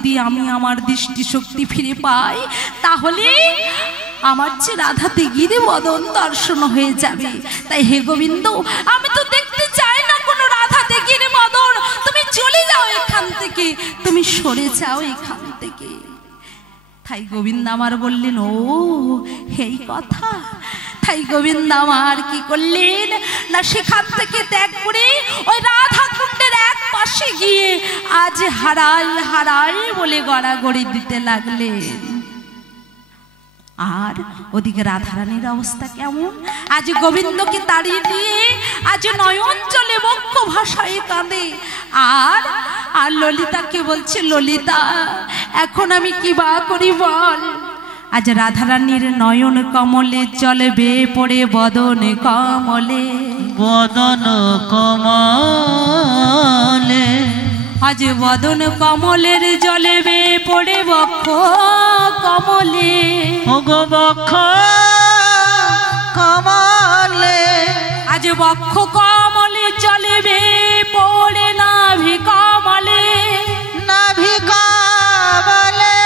যদি আমি আমার দৃষ্টিশক্তি ফিরে পাই তাহলে আমার যে রাধা দিগিরে বদন দর্শন হয়ে যাবে। তাই হে গোবিন্দ, আমি তো দেখতে চাই না কোনো রাধা দিগিরে বদন। তুমি চলে যাও এখান থেকে, তুমি সরে যাও এখান থেকে। তাই গোবিন্দ আমার বললেন, ও এই কথা। তাই গোবিন্দ আমার কি করলেন না, সেখান থেকে ত্যাগ করে ওই রাধা কুণ্ডের এক পাশে গিয়ে আজ হারাই হারাই বলে গড়াগড়ি দিতে লাগলেন। আর ওদিকে রাধারানীর অবস্থা কেমন? আজ গোবিন্দকে তাড়িয়ে দিয়ে আজ নয়ন জলে বক্ষ ভাষায় কাঁদে। আর আর ললিতাকে বলছে, ললিতা এখন আমি কি বা করি বল। আজ রাধারানীর নয়ন কমলে জলে বেয়ে পড়ে বদন কমলে, বদন কমলে, আজ বদন কমলের জলে বেয়ে পড়ে বক্ষ কমলে, ওগো বক্ষ কমলে, আজ বক্ষ কমলে জলে বেয়ে পড়ে নাভি কমলে, নাভি কমলে,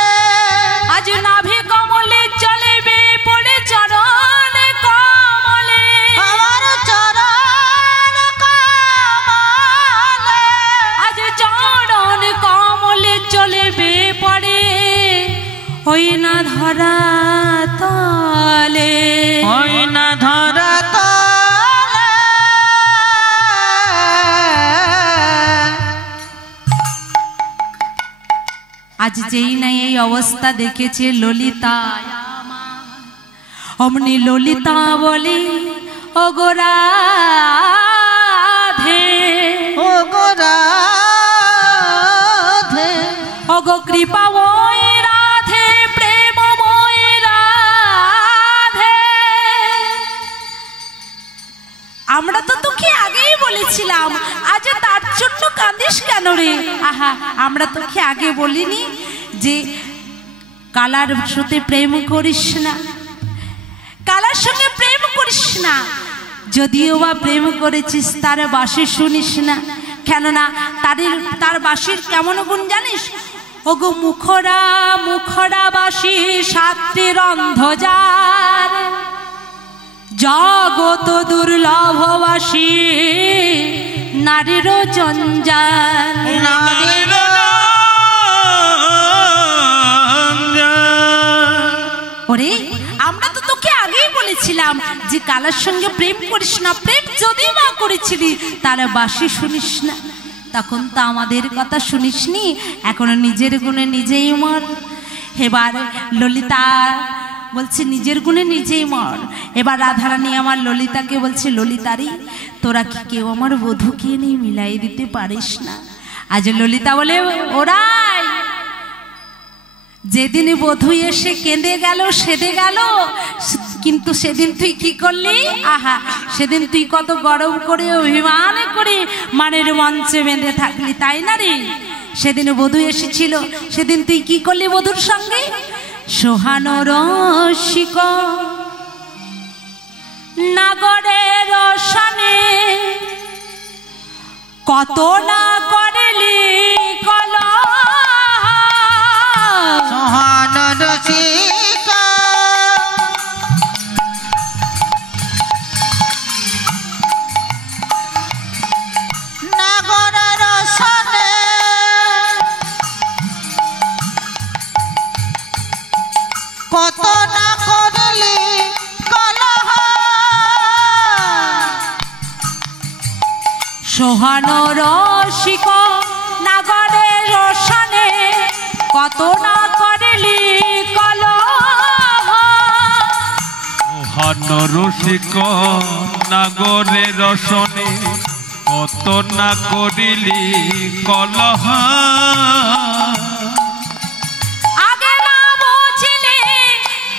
আজ নাভি কমলে জলে বেয়ে পড়ে চরণ কমলে, আমার চরণ কমলে, আজ চরণ কমলে চলে বেয়ে পড়ে ওই না ধরা তলে, ওই না ধরা তলে। আজ যেই না এই অবস্থা দেখেছে ললিতা, অমনি ললিতা বলে, ওগো রাধে, ওগো রাধে, ওগো কৃপাময় রাধে, প্রেমময় রাধে। আমরা তো তোকে আগেই বলেছিলাম, আজ তার জন্য কাঁদিস কেন রে? আহা, আমরা তোকে আগে বলিনি যে কালার সাথে প্রেম করিস না, কালার সঙ্গে প্রেম করিস না। যদিও বা প্রেম করেছিস তার বাঁশি শুনিস না, কেননা তার বাঁশির কেমন গুণ জানিস? ওগো মুখরা মুখরা বাঁশি সাতটি রন্ধ যার, জগত দুর্লভ বাঁশি নারীর জঞ্জাল, নারীর ওরে আমরা তো তোকে আগেই বলেছিলাম যে কালার সঙ্গে প্রেম করিস না। প্রেম যদি বা করেছিলি তার বাঁশি শুনিস না, তখন তো আমাদের কথা শুনিসনি। এখনো নিজের গুণে নিজেই মর। এবার ললিতা বলছে নিজের গুণে নিজেই মর। এবার রাধারানী আমার ললিতাকে বলছে, ললিতারি তোরা কি কেউ আমার বধূকে নিয়ে মিলাই দিতে পারিস না? আজ ললিতা বলে, ওরাই যেদিন বধূ এসে কেঁদে গেল সেদে গেল, কিন্তু সেদিন তুই কি করলি? আহা, সেদিন তুই কত গরম করে অভিমান করে মানের মঞ্চে বেঁধে থাকলি, তাই না রে? সেদিন বধূ এসেছিল, সেদিন তুই কি করলি বধূর সঙ্গে? সোহানো রসিক নাগরের রসনে কত না করলি কলা, সোহান রসিক নাগর রসনে কত না করলি কলহ, সোহানো রসিক নাগরের রসনে কত না করলি কলহ, সোহান রসিক নাগরে রসনে কত না করিলি কলহ, আগে না বুঝলি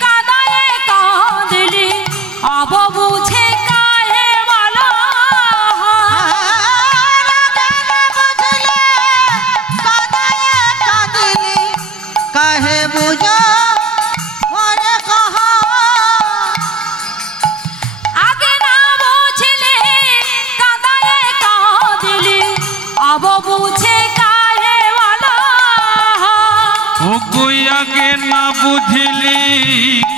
কাদায়ে কাঁদলি, অব বুঝে কাহে বলো, কাহে বুঝো মনে কহ, আগে না বুঝলি কাদায়ে কাঁদলি, অব বুঝে কাহে বলো, তুই আগে না বুঝিলি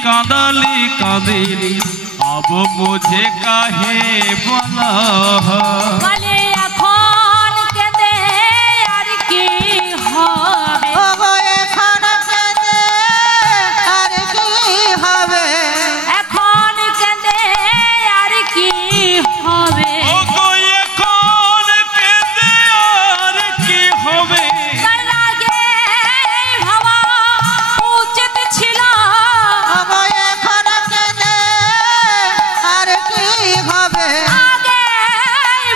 কাঁদালি কাঁদিলি আব বুঝে কাহে বলা বলে এখন কেঁদে আর কি হবে ওগো এখন কেঁদে আর কি হবে এখন কেঁদে আর কি হবে ওগো এখন কেঁদে আর কি হবে তার আগে ভাবা উচিত ছিল ওগো এখন কেঁদে আর কি হবে আগে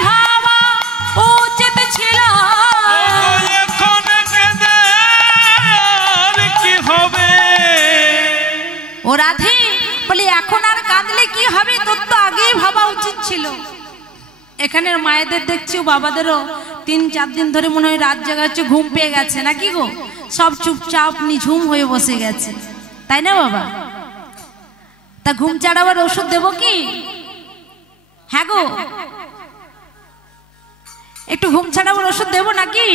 ভাবা উচিত ছিল ওগো এখন কেঁদে আর কি হবে ও রাধে বলি এখন আর কাঁদলে কি হবে তোর তো আগেই ভাবা উচিত ছিল এখানের মায়েদের দেখছি ও বাবাদেরও 3-4 দিন ধরে মনে হয় রাত জাগাচ্ছে ঘুম পেয়ে গেছে নাকি গো সব চুপচাপ নিঝুম হয়ে বসে গেছে তাই না বাবা তা ঘুম ছাড়াবার ওষুধ দেবো কি হ্যাঁ গো একটু ঘুম ছাড়াবার ওষুধ দেবো নাকি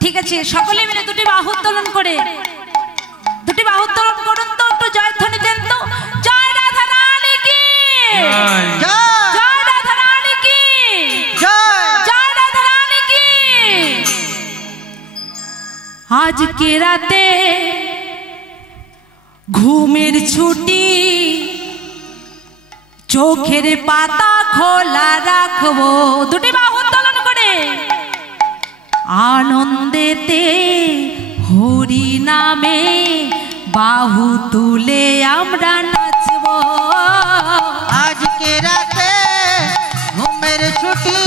ঠিক আছে সকলে মিলে দুটি বাহু উত্তোলন করে দুটি বাহু উত্তোলন করুন তো একটু জয়ধ্বনি দেন তো জয় রাধা রানী কি জয়। জয় জয় রাধা রানী কি জয় জয় রাধা রানী কি আজকে রাতে ঘুমের ছুটি চোখের পাতা খোলা রাখবো দুটি বাহু উত্তোলন করে আনন্দেতে হরি নামে বাহু তুলে আমরা নাচবো আজকে রাতে ঘুমের ছুটি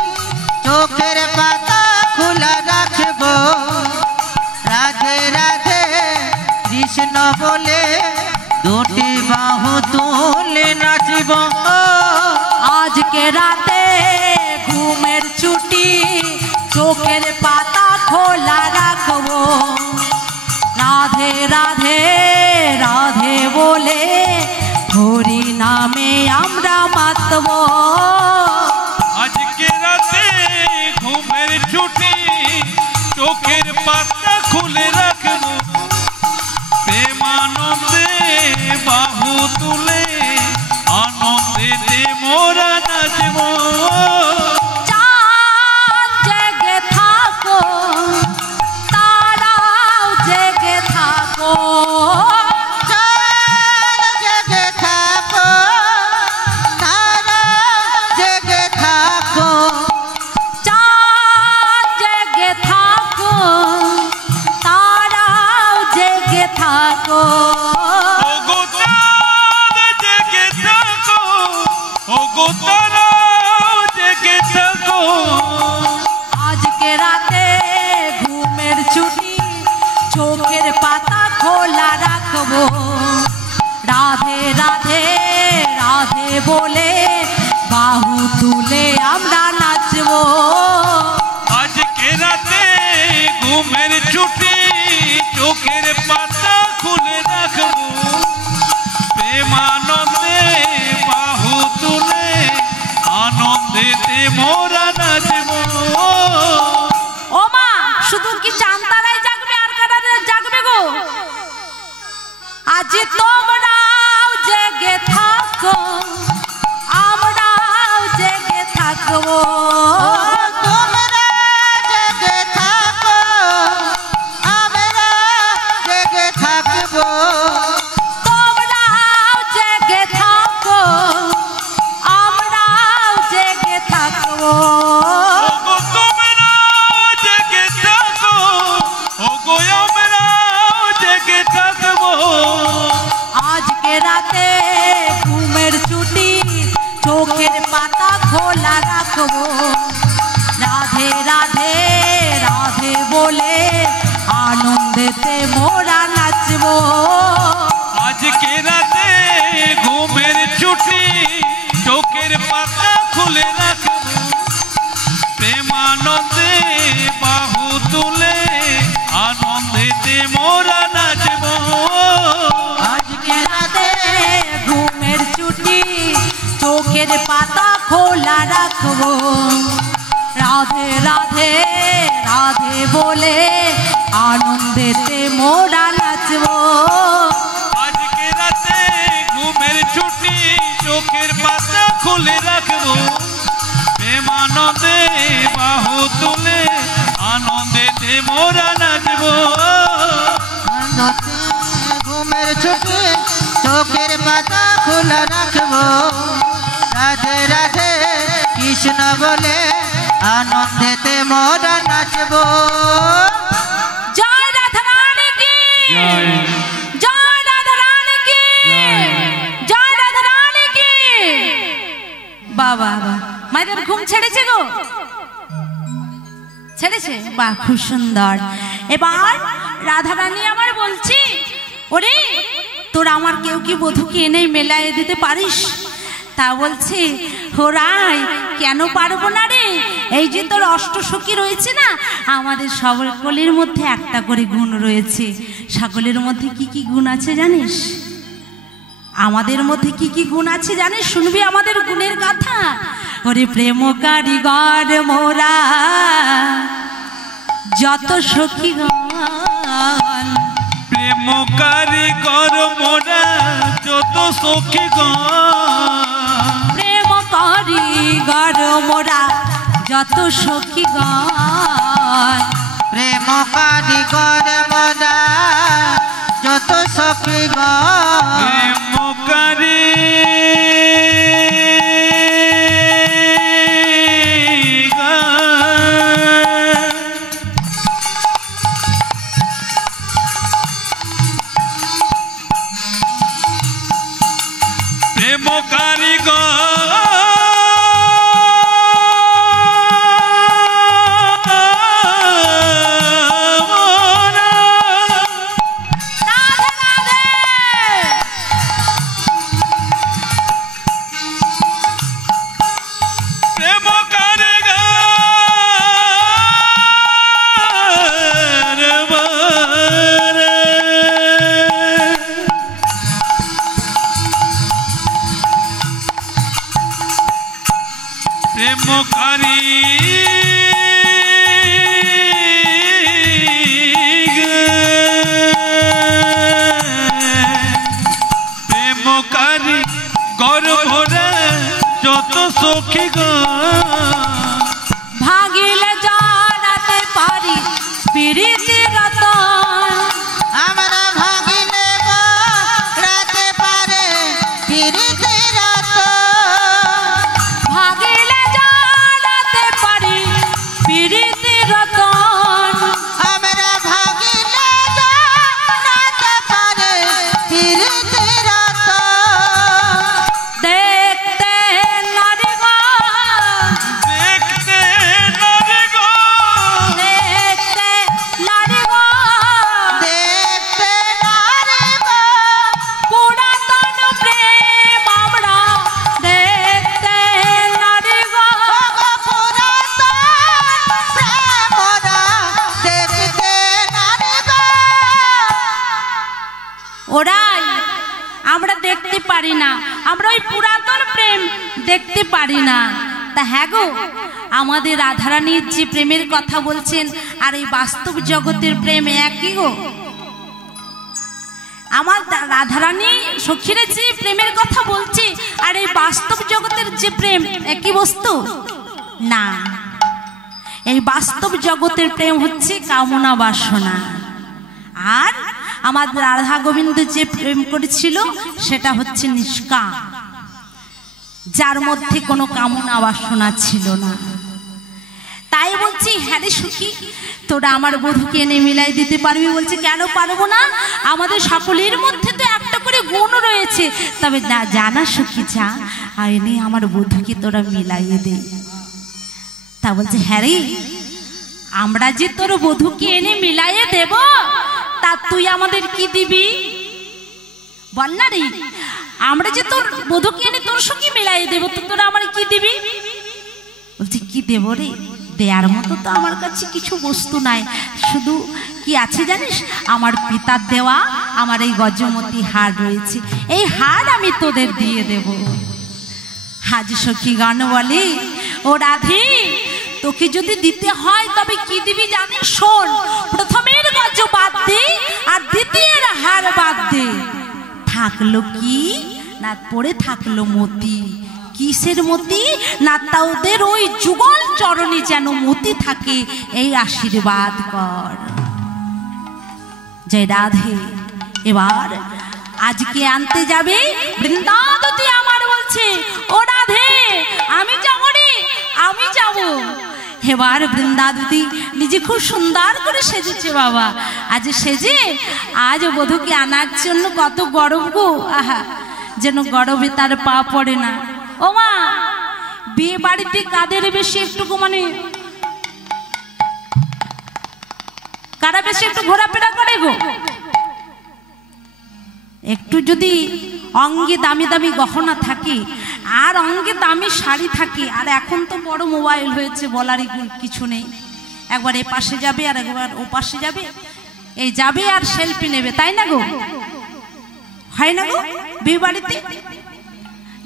চোখের পাতা খোলা রাখব রাধে রাধে কৃষ্ণ বলে দুটি বাহু তুলে নাচব আজকে রাতে ঘুমের ছুটি চোখের পাতা খোলা রাখবো রাধে রাধে রাধে বলে হরি নামে আমরা মাতবো আজকে রাতে ঘুমের ছুটি চোখের পাতা খুলে রাখবো প্রেমানন্দে বাহু তুলে আনন্দেতে মোরা নাচবো চাঁদ জেগে থাকো তারাও জেগে থাকো চাঁদ জেগে থাকো তারা জেগে থাকো চাঁদ জেগে থাকো তারাও জেগে থাকো ওগো চাঁদ জেগে থাকো ওগো তারাও জেগে থাকো আজকে রাতে ঘুমের ছুটি চোখের পাতা খোলা রাখবো রাধে রাধে রাধে বলে বাহু তুলে আমরা নাচবো আজকে রাতে ঘুমের ছুটি চোখের পাতা খুলে রাখবো প্রেমানন্দে বাহু তুলে আনন্দেতে মোরা নাচবো ও মা শুধু কি চাঁদারাই জাগবে আর কারা জাগবে গো আজ তোমরাও জেগে থাকো আমরাও জেগে থাকবো তোমরা জেগে থাকো আমরা জেগে থাকবো তোমরাও জেগে থাকো আমরাও জেগে থাকবো ওগো তোমরাও জেগে থাকো ওগো আমরাও জেগে থাকবো আজকে রাতে ঘুমের ছুটি চোখের পাতা খোলা রাখবো রাধে রাধে রাধে বলে আনন্দেতে মোরা নাচবো আজকে রাতে ঘুমের ছুটি চোখের পাতা খুলে রাখবো প্রেমানন্দে বাহু তুলে আনন্দেতে মোরা নাচবো আজকে রাতে ঘুমের ছুটি চোখের পাতা খোলা রাখবো রাধে রাধে রাধে বলে আনন্দেতে মোরা নাচবো। আজকে রাতে ঘুমের ছুটি চোখের পাতা খুলে রাখবো, প্রেমানন্দে বাহু তুলে আনন্দেতে মোরা নাচবো। ঘুমের ছুটি চোখের পাতা খোলা রাখবো, রাধে রাধে কৃষ্ণ বলে আনন্দেতে মোরা নাচবো। জয় রাধা রানী কি, জয় রাধা রানী কি, জয় রাধা রানী কি। বাবা মায়ের ঘুম ছেড়েছে গো, ছেড়েছে? বাহ, খুব সুন্দর। এবার রাধা রানী আমার বলছি, ওরে তোর আমার কেউ কি বধূকে এনে মেলায় দিতে পারিস? তা বলছে, হোরাই কেন পারবো না রে, এই যে তোর অষ্টসখী রয়েছে না, আমাদের সকলের মধ্যে একটা করে গুণ রয়েছে। সকলের মধ্যে কি কি গুণ আছে জানিস? আমাদের মধ্যে কি কি গুণ আছে জানিস? শুনবি আমাদের গুণের কথা? ওরে প্রেম কারিগর মোরা যত সখীগণ, প্রেম কারিগর মোরা যত সখীগণ, প্রেম কারিগর মোরা যত সখীগণ, প্রেম কারিগর মোরা যত সখীগণ, প্রেম ভাগিলে জানাতে পারি প্রীতি রতন, আমরা ভাগিলে রাতে পারে প্রীতি রতন, ভাগিলে জানাতে পারি প্রীতি রতন, আমরা ভাগিলে রাতে পারে প্রীতি রতন। দেখতে নারী গো, দেখতে নারে গো, দেখতে নারী গো, দেখতে নারে গো, পুরাতন প্রেম আমরা দেখতে নারী গো, পুরাতন প্রেমরা দেখতে নারে গো। ওরাই আমরা দেখতে পারি না, আমরা ওই পুরাতন প্রেম দেখতে পারি না। তা হ্যাঁ গো, আমাদের রাধারানীর যে প্রেমের কথা বলছেন আর এই বাস্তব জগতের প্রেম একই গো। আমার রাধারানী সখীরা যে প্রেমের কথা বলছে আর এই বাস্তব জগতের যে প্রেম একই বস্তু না। এই বাস্তব জগতের প্রেম হচ্ছে কামনা বাসনা, আর আমার রাধা গোবিন্দ যে প্রেম করেছিল সেটা হচ্ছে নিষ্কাম, যার মধ্যে কোনো কামনা বাসনা ছিল না। তাই বলছি, হ্যাঁ রে সখী, তোরা আমার বধূকে এনে মিলাই দিতে পারবি? বলছে কেন পারবো না, আমাদের সকলের মধ্যে তো একটা করে গুণ রয়েছে। তবে না জানা সখী, যা আর এনে আমার বধূকে তোরা মিলাইয়ে দে। তা বলছে, হ্যাঁ রে, আমরা যে তোর বধূকে এনে মিলাইয়ে দেব, তা তুই আমাদের কি দিবি বল না রে? আমরা যে তোর বধূকে এনে তোর সঙ্গে মিলাইয়ে দেব, তো তোরা আমার কি দিবি? বলছে কি দেব রে, দেয়ার মতো তো আমার কাছে কিছু বস্তু নাই, শুধু কি আছে জানিস, আমার পিতার দেওয়া আমার এই গজমতি হার রয়েছে, এই হার আমি তোদের দিয়ে দেব। হাজি সখী গান বলে, ও রাধে তোকে যদি দিতে হয় তবে কি দিবি জানিস? শোন, প্রথমের গজ বাদ দে আর দ্বিতীয়ের হার বাদ দে। থাকলো কি না, পড়ে থাকলো মতি। কিসের মতি? না তাদের ওই যুগল চরণে যেন মতি থাকে, এই আশীর্বাদ কর। জয় রাধে। এবার আজকে আনতে যাবে বৃন্দাবতী আমার বলছে, ও রাধে আমি যাবো রে, আমি যাব। এবার বৃন্দাবতী নিজে খুব সুন্দর করে সেজেছে বাবা। আজ সেজে আজ বধূকে আনার জন্য কত গরম গো, আহা, যেন গরমে তার পা পড়ে না। ও মা, বিয়ে বাড়িতে কাদের বেশি একটুকু মানে কারা বেশি একটু ঘোরাফেরা করে গো? একটু যদি অঙ্গে দামি দামি গহনা থাকে আর অঙ্গে দামি শাড়ি থাকে, আর এখন তো বড় মোবাইল হয়েছে, বলারই কিছু নেই। একবার এ পাশে যাবে আর একবার ও পাশে যাবে, এই যাবে আর সেলফি নেবে, তাই না গো? হয় না গো? বিয়ে বাড়িতে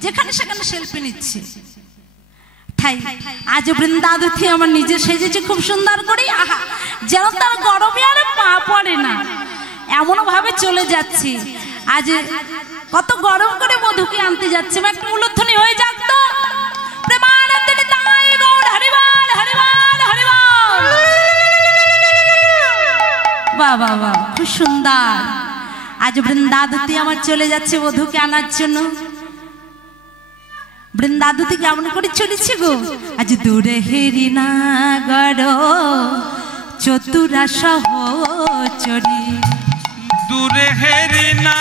যেখানে সেখানে সেলফি নিচ্ছে। তাই আজ বৃন্দাবতী আমার নিজে সেজেছে খুব সুন্দর করে, আহা, যেন তার গরমে আর পা পড়ে না, এমন ভাবে চলে যাচ্ছে। আজ কত গরম করে মধুকে আনতে যাচ্ছে। একটু উলধ্বনি হয়ে যাক তো, প্রেমানন্দে তাই গৌর হরিবল হরিবল হরিবল। বাহ বাহ বাহ, খুব সুন্দর। আজ বৃন্দাবতী আমার চলে যাচ্ছে মধুকে আনার জন্য। বৃন্দাবতী কেমন করে চলেছে গো? আজ দূরে হেরি না গড় চতুরা সহচরী, দূরে হেরি না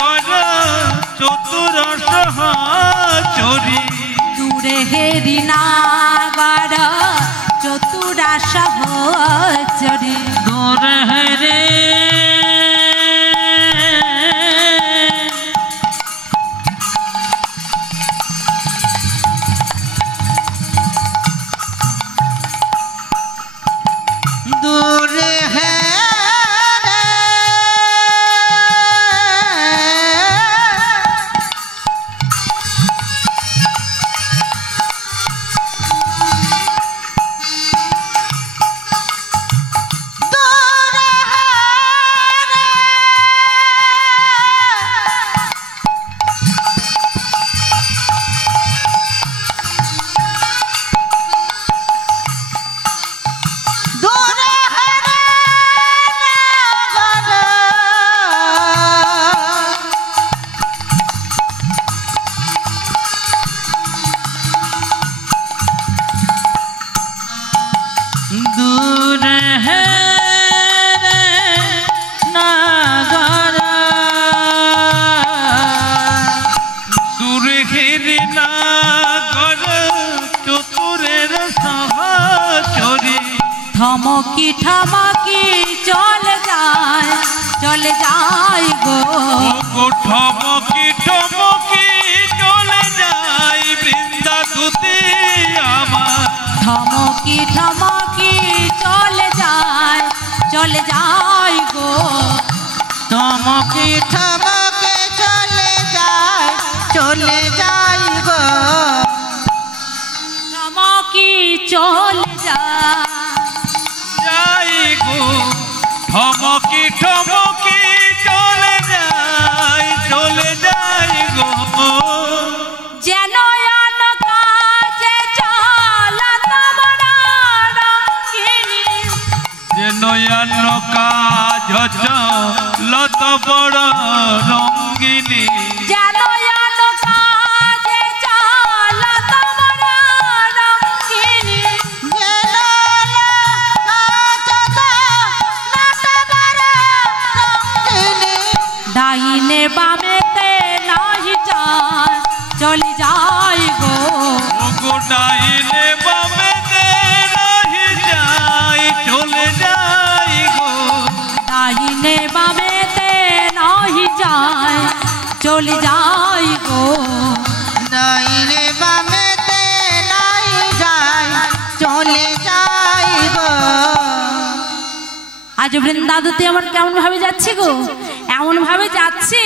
গড় চতুর সহচরী, দূরে হেরি না গড় চতুরা সহচরী, দূরে হেরি दूर है থমকি ঠমকি চলে যায় গো, ঠমকি ঠমকি চলে যায় বৃন্দাবতী আমার, থমকি ঠমকি চলে যায় গো, थमके थमके चले जाए गो, থমকি চলে যাই গো, ঠমকি ঠমকি চলে যাই গো, যেন কাজে চলা তোমার রঙ্গিনী, যেন কাজ লত বড় রঙ্গিনী, যেন কাজে চলা তোমার রঙ্গিনী, ডাইনে বামেতে নাহি যায় চলে যায় গো, ওগো ডাইনে বামেতে নাহি যায় চলে যাই গো, ডাইনে বামেতে নাহি যায় চলে যায় গো, दाहिने बामे ते नहीं जाए चले जाए गो। আজ বৃন্দাবতী আমার কেমন ভাবে যাচ্ছে গো? এমন ভাবে যাচ্ছে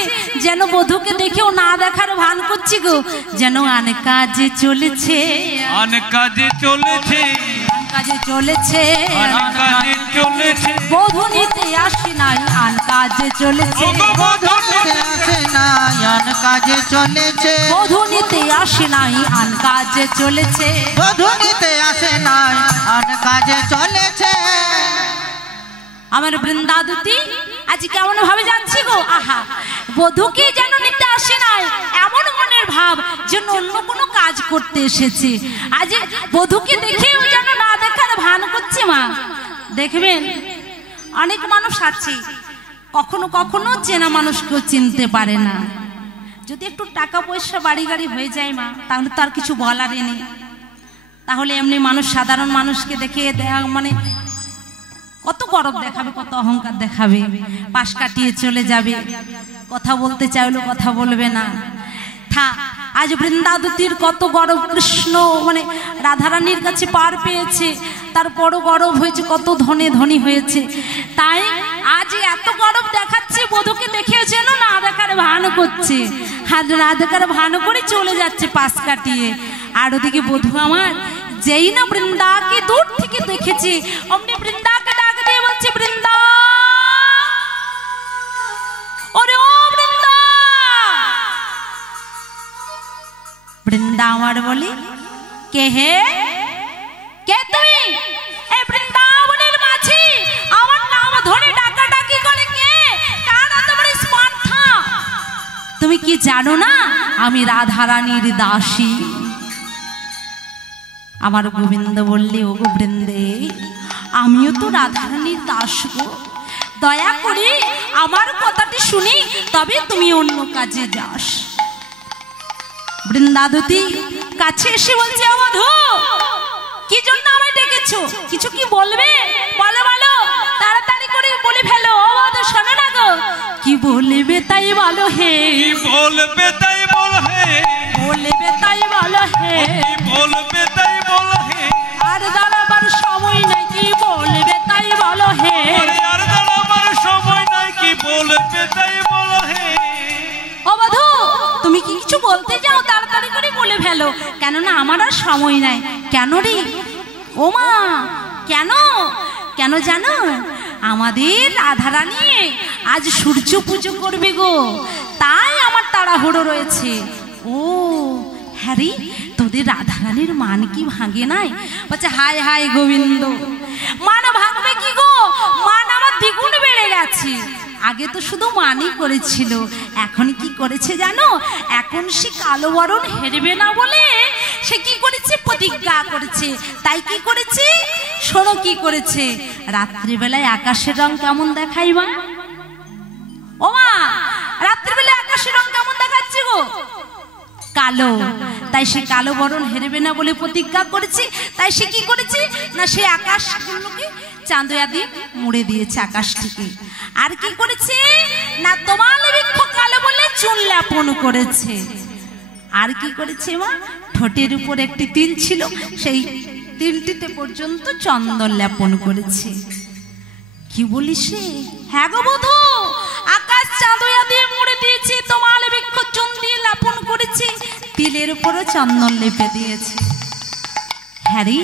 যেন বধূকে দেখেও না দেখার ভান করছি গো, যেন আন কাজে চলেছে, আন কাজে চলেছে, কাজে চলেছে কাজে চলেছে বধূ নিতে আসি নাই আন কাজে চলেছে বধূ নিতে আসে নাই আন কাজে চলেছে বধূ নিতে আসি নাই আন কাজে চলেছে বধূ নিতে আসে নাই আন কাজে চলেছে। আমার বৃন্দাদুতি আজ কেমন ভাবে যাচ্ছি গো আহা বধূকে যেন নিতে আসে নাই এমন মনের ভাব যেন অন্য কোনো কাজ করতে এসেছে আজ বধূকে দেখেও যেন না দেখার ভান করছে মা দেখবেন অনেক মানুষ আছে কখনো কখনো চেনা মানুষকেও চিনতে পারে না যদি একটু টাকা পয়সা বাড়ি গাড়ি হয়ে যায় মা তাহলে তো আর কিছু বলার নেই তাহলে এমনি মানুষ সাধারণ মানুষকে দেখে মানে কত গরব দেখাবে কত অহংকার দেখাবে পাশ কাটিয়ে চলে যাবে কথা বলতে চাইলেও কথা বলবে না থা আজ বৃন্দাদুতির কত গরব কৃষ্ণ মানে রাধারানীর কাছে পার পেয়েছে তারপরও গরব হয়েছে কত ধনে ধনী হয়েছে তাই আজ এত গরব দেখাচ্ছে বধূকে দেখেও যেন না দেখার ভান করছে আর না দেখার ভান করে চলে যাচ্ছে পাশ কাটিয়ে আর ওদিকে বধূ আমার যেই না বৃন্দাকে দূর থেকে দেখেছে অমনি বৃন্দাকে ডাক দিয়ে বলছে বৃন্দা ওরে ও বৃন্দা বৃন্দা আমার বলে কে হে কে তুমি এই বৃন্দাবনের মাঝি আমার নাম ধরে ডাকাডাকি করে কে কার তোমার স্পর্ধা তুমি কি জানো না আমি রাধারানীর দাসী আমার গোবিন্দ বললে ও গো বৃন্দে আমিও তো রাধারানীর দাস গো দয়া করে আমার কথাটি শুনি তবে তুমি অন্য কাজে যাস বৃন্দাদুতি কাছে এসে বলছে অবধূ কি জন্য আমায় ডেকেছো কিছু কি বলবে বলো বলো তাড়াতাড়ি করে বলে ফেলো অবধূ শোনো না গো কি বলবে তাই বলো হে কি বলবে তাই বল হে বলবে তাই বলো হে বলবে তাই বল হে আর দাঁড়াবার সময় নাই কি বলবে তাই বলো হে আর দাঁড়াবার সময় নাই কি বলবে তাই বল হে ও বধূ তুমি কি কিছু বলতে যাও তাড়াতাড়ি করে বলে ফেলো কেননা আমার আর সময় নাই কেন রে ও মা কেন কেন জানো আমাদের রাধারানী আজ সূর্য পুজো করবে গো তাই আমার তাড়াহুড়ো রয়েছে ও হ্যারি তোদের রাধারানীর মান কি ভাঙে নাই বলছে হায় হায় গোবিন্দ মান ভাঙবে কি গো মান আমার দ্বিগুণ বেড়ে গেছে আগে তো শুধু মানই করেছিল এখন কি করেছে জানো এখন সে কালো বরণ হেরবে না বলে সে কি করেছে প্রতিজ্ঞা করেছে তাই কি করেছে শোনো কি করেছে রাত্রিবেলায় আকাশের রং কেমন দেখাই মা ও মা রাত্রিবেলায় আকাশের রং কেমন দেখাচ্ছে গো কালো তাই সে কালো বরণ হেরবে না বলে প্রতিজ্ঞা করেছে তাই সে কি করেছে না সে আকাশগুলোকে চাঁদয়া দিয়ে মুড়ে দিয়েছে আকাশটিকে আর কি করেছে না তোমাল বৃক্ষ কালো বলে চুল লেপন করেছে আর কি করেছে মা ঠোঁটের উপর একটি তিল ছিল সেই তিলটিতে পর্যন্ত চন্দন লেপন করেছে কি বলিস রে হ্যাঁ গো বধূ আকাশ চাঁদয়া দিয়ে মুড়ে দিয়েছে তোমাল বৃক্ষ চুন দিয়ে লেপন করেছে তিলের উপরও চন্দন লেপে দিয়েছে হ্যাঁ রে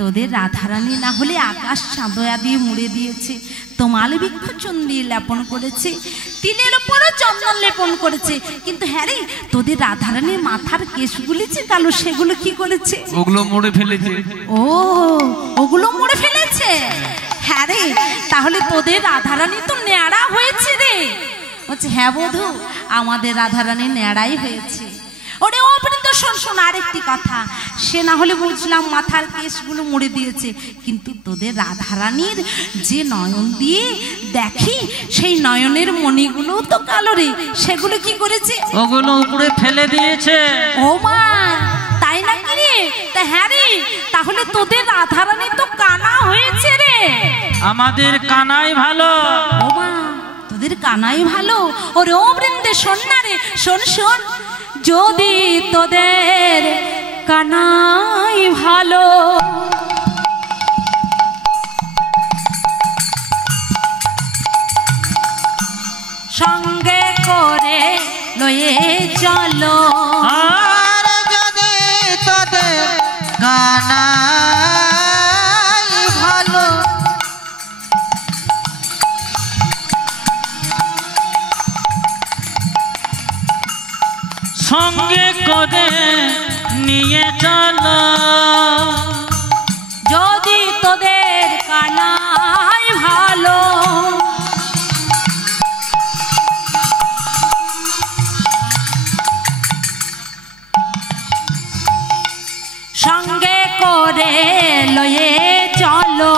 তোদের রাধারানী না হলে আকাশ চাঁদয়া দিয়ে মুড়ে দিয়েছে তোমাল বৃক্ষ চুন দিয়ে লেপন করেছে তিলের উপরও চন্দন লেপন করেছে কিন্তু হ্যাঁ রে তোদের রাধারানীর মাথার কেশগুলি যে কালো সেগুলো কি করেছে ওগুলো মুড়ে ফেলেছে ও ওগুলো মুড়ে ফেলেছে হ্যাঁ রে তাহলে তোদের রাধারানী তো ন্যাড়া হয়েছে রে বলছে হ্যাঁ বধূ আমাদের রাধারানী ন্যাড়াই হয়েছে ওরে ও বৃন্দ শোন শোন আরেকটি কথা সে না হলে বুঝলাম মাথার কেশগুলো মুড়ে দিয়েছে কিন্তু তোদের রাধারানীর যে নয়ন দিয়ে দেখি সেই নয়নের মণিগুলো তো কালো রে সেগুলো কি করেছে ওগুলো উপরে ফেলে দিয়েছে ও মা তাই নাকি রে তা হ্যাঁ রে তাহলে তোদের রাধারানী তো কানা হয়েছে রে আমাদের কানাই ভালো ও মা তোদের কানাই ভালো ওরে ও বৃন্দে শোন না রে শোন শোন যদি তোদের কানাই ভালো সঙ্গে করে লয়ে চলো আর যদি তোদের কানাই সঙ্গে করে নিয়ে চলো যদি তোদের কানাই ভালো সঙ্গে করে লয়ে চলো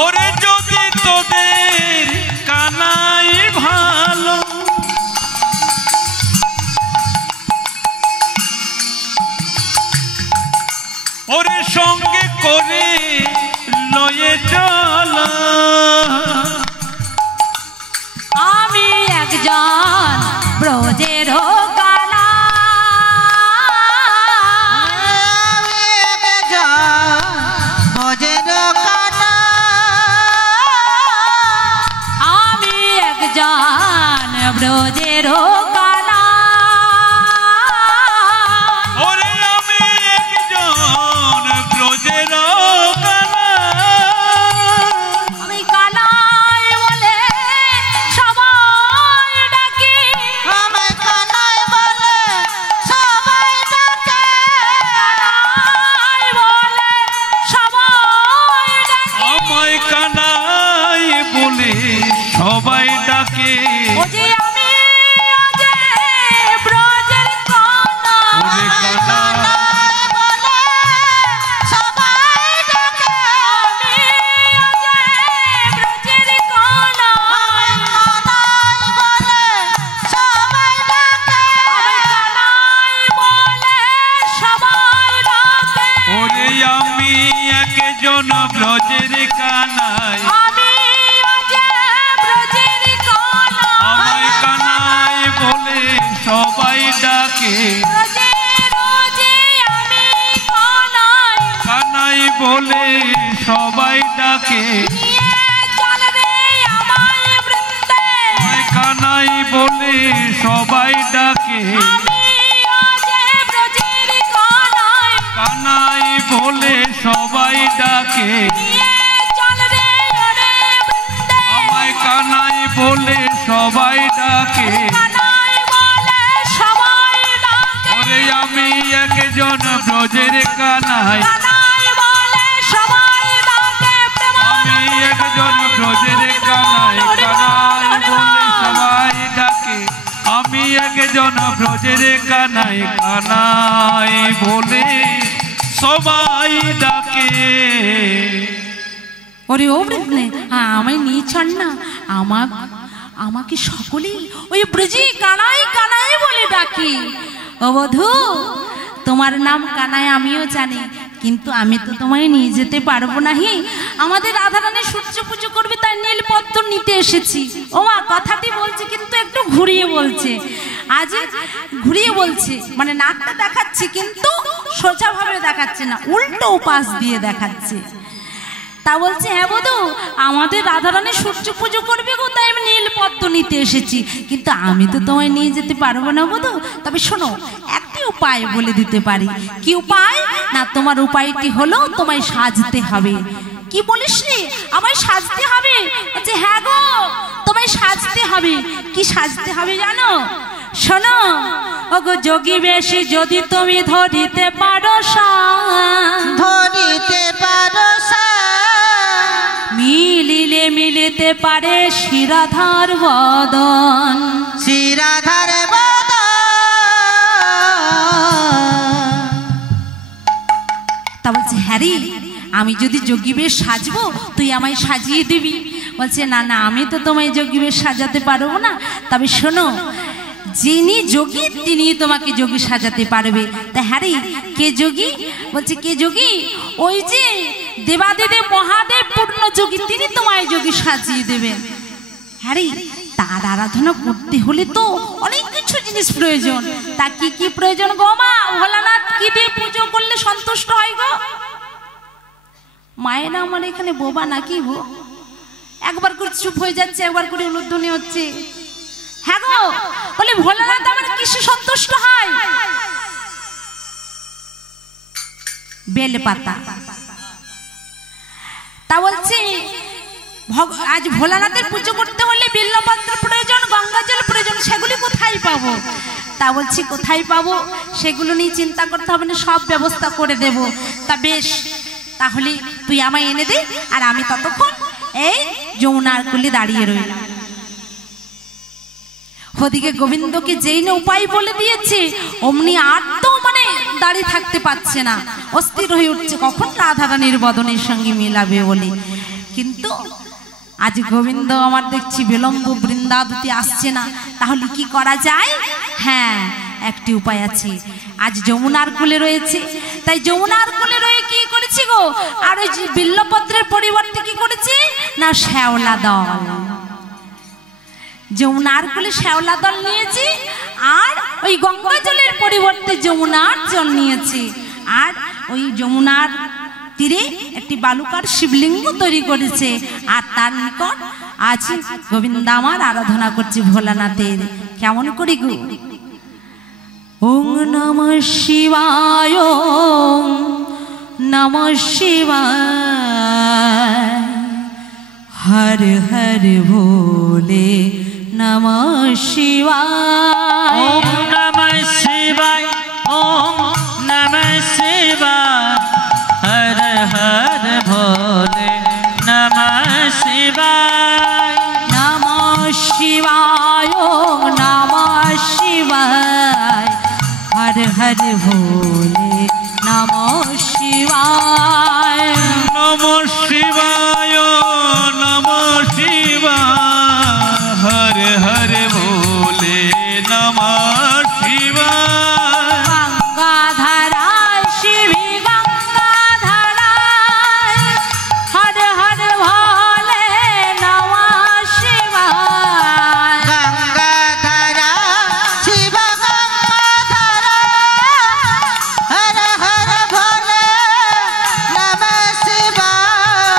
ওরে যদি তোদের কানাই ভালো ওরে সঙ্গে করে লয়ে চলো আমি একজন ব্রজের কানা আমি একজন ব্রজের কানা ওরে আমি একজন ব্রজের কানা আমি কানাই বলে সবাই ডাকি আমায় কানাই বলে সবাই ডাকে কানাই বলে সবাই ডাকি আমায় কানাই বলে সবাই ডাকে ও যে আমি ও যে ব্রজের কানা ওরে কানা বলে সবাই ডাকে আমি ও যে ব্রজের কানা কানাই বলে সবাই ডাকে আমি কানাই বলে সবাই ডাকে ওরে আমি একজন ব্রজের কানাই আমি ও যে ব্রজের কানা আমায় কানাই বলে সবাই ডাকে রোজে রোজে আমি কানাই কানাই বলে সবাই ডাকে নিয়ে চল রে আমায় বৃন্দে আমায় কানাই বলে সবাই ডাকে আমি ও যে ব্রজের কানাই কানাই বলে সবাই ডাকে নিয়ে চল রে ওরে বৃন্দে আমায় কানাই বলে সবাই ডাকে কানাই বলে সবাই ডাকে ওরে আমি একজন ব্রজের কানাই কানাই বলে সবাই ডাকে আমি একজন ব্রজের কানাই কানাই বলে সবাই ডাকে আমি একজন ব্রজের কানাই কানাই বলে সবাই ডাকে ওরে ও বৃন্দে আমায় নিয়ে চল না আমাকে সকলেই ওই ব্রজি কানাই কানাই বলে ডাকি ও বধূ তোমার নাম কানাই আমিও জানি কিন্তু আমি তো তোমায় নিয়ে যেতে পারবো না হি আমাদের রাধারানী সূর্য পুজো করবে তাই নীলপত্র নিতে এসেছি ও মা কথাটি বলছে কিন্তু একটু ঘুরিয়ে বলছে আজ ঘুরিয়ে বলছে মানে নাকটা দেখাচ্ছে কিন্তু সোজাভাবে দেখাচ্ছে না উল্টো পাশ দিয়ে দেখাচ্ছে তা বলছে হ্যাঁ বধূ আমাদের রাধারানী সূর্য পুজো করবে গো তাই আমি নীলপদ্ম নিতে এসেছি কিন্তু আমি তো তোমায় নিয়ে যেতে পারবো না বধূ তবে শোনো একটি উপায় বলে দিতে পারি কি উপায় না তোমার উপায়টি হলো তোমায় সাজতে হবে কি বলিস রে আমায় সাজতে হবে বলছে হ্যাঁ গো তোমায় সাজতে হবে কি সাজতে হবে জানো শোনো ওগো যোগী বেশি যদি তুমি ধরিতে পারো ধরিতে পারো মিলিলে মিলিতে পারে শিরাধার বদন শিরাধার তা বলছে হ্যারি আমি যদি যোগী বেশ সাজবো তুই আমায় সাজিয়ে দিবি বলছে না না আমি তো তোমায় যোগী বেশ সাজাতে পারবো না তবে শোনো যিনি যোগী তিনি তোমাকে যোগী সাজাতে পারবে তা হ্যারি কে যোগী বলছে কে যোগী ওই যে দেবাদেব মহাদেব পূর্ণ যোগী তিনি তোমায় যোগী সাজিয়ে দেবেন হ্যারি তার আরাধনা করতে হলে তো অনেক কিছু জিনিস প্রয়োজন তা কি কি প্রয়োজন গো মা ভোলানাথ কি দিয়ে পুজো করলে সন্তুষ্ট হয় গো মায়েরা আমার এখানে বোবা নাকি গো একবার করে চুপ হয়ে যাচ্ছে একবার করে উলুধ্বনি হচ্ছে হ্যাঁ গো বলে ভোলানাথ আমার কিসে সন্তুষ্ট হয় বেলপাতা তা বলছি আজ ভোলানাথের পুজো করতে হলে বেলপাত্র প্রয়োজন গঙ্গা জল প্রয়োজন সেগুলি কোথায় পাবো তা বলছি কোথায় পাবো, সেগুলো নিয়ে চিন্তা করতে হবে না, সব ব্যবস্থা করে দেব। তা বেশ, তাহলে তুই আমায় এনে দে, আর আমি ততক্ষণ এই যমুনার কূলে দাঁড়িয়ে রইলাম। ওদিকে গোবিন্দকে যেই না উপায় বলে দিয়েছে, অমনি আর তো দাঁড়িয়ে থাকতে পারছে না, অস্থির হয়ে উঠছে কখন রাধারানীর বদনের সঙ্গে মিলাবে বলে। কিন্তু আজ গোবিন্দ আমার দেখছি বিলম্ব বৃন্দাবতী আসছে না, তাহলে কি করা যায়? হ্যাঁ, একটি উপায় আছে। আজ যমুনার কূলে রয়েছে, তাই যমুনার কূলে রয়ে কি করেছি গো, আর ওই বিল্লপত্রের পরিবর্তে কি করেছি না শ্যাওলা দল, যমুনার কূলে শ্যাওলা দল নিয়েছি, আর ওই গঙ্গা জলের পরিবর্তে যমুনার জল নিয়েছি, আর ওই যমুনার তীরে একটি বালুকার শিবলিঙ্গ তৈরি করেছে, আর তার নিকট আজ গোবিন্দ আমার আরাধনা করছে ভোলানাথের। কেমন করি গো? ওং নমঃ শিবায়, ওং নমঃ শিবায়, হর হর ভোলে নমঃ শিবায়। ওম নমঃ শিবায়, ওম নমঃ শিবায়, হর হর ভোলে নমঃ শিবায়। নমঃ শিবায়, ওং নমঃ শিবায়, হর হর ভোলে নমঃ শিবায়। নমঃ শিবায়, নমঃ শিবায়, হর হর ভোলে নমঃ শিবায়। গঙ্গাধারায় শিবী গঙ্গাধারায়, হর হর ভোলে নমঃ শিবায়। গঙ্গাধারা শিব গঙ্গাধারা, হর হর ভোলে নমঃ শিবায়।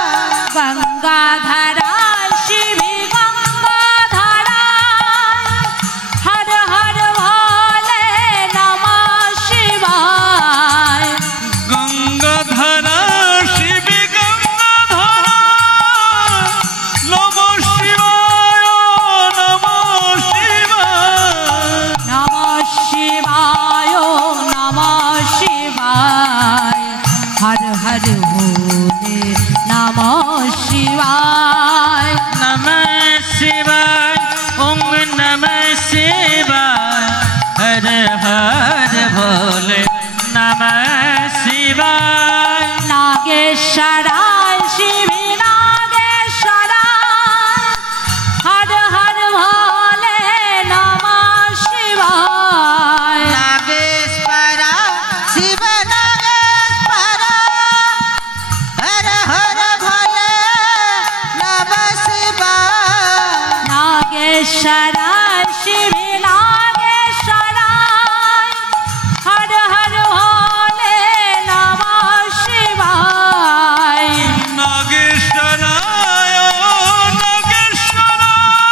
গঙ্গাধারায় শিবী গঙ্গাধারায়, হর হর ভোলে নমঃ শিবায়। গঙ্গাধারা শিবী গঙ্গাধারা, নমঃ শিবায়, নমঃ শিবায়। নমঃ শিবায়, নমঃ শিবায়, হর হর ভোলে নমঃ শিবায়। নমঃ শিবায়, ওম নমঃ শিবায়, হর হর ভোলে নমঃ শিবায়। নাগেশ্বরায় শিবী নাগেশ্বরায়, হর হর ভোলে নমঃ শিবায়। নাগেশ্বরা শিব নাগেশ্বরা, হর হর ভোলে নমঃ শিবায়। নাগেশ্বরায় শিবী নাগেশ্বরায়, হর হর ভোলে নমঃ শিবায়। নাগেশ্বরায়, নাগেশ্বরায়,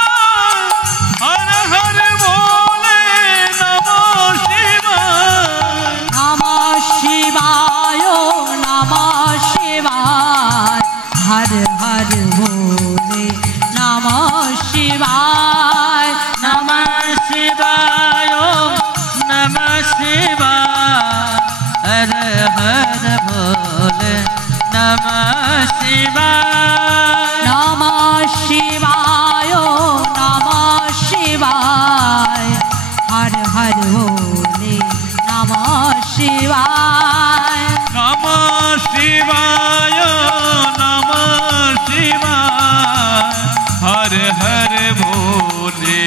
হর হর ভোলে নমঃ শিবায়। নমঃ শিবায়, নমঃ শিবায়, হর হর ভোলে নমঃ শিবায়। নমঃ শিবায়, নমঃ শিবায়, হর হর ভোলে নমঃ শিবায়। নমঃ শিবায়, নমঃ শিবায়, হর হর ভোলে নমঃ শিবায়। নমঃ শিবায়, নমঃ শিবায়, হর হর ভোলে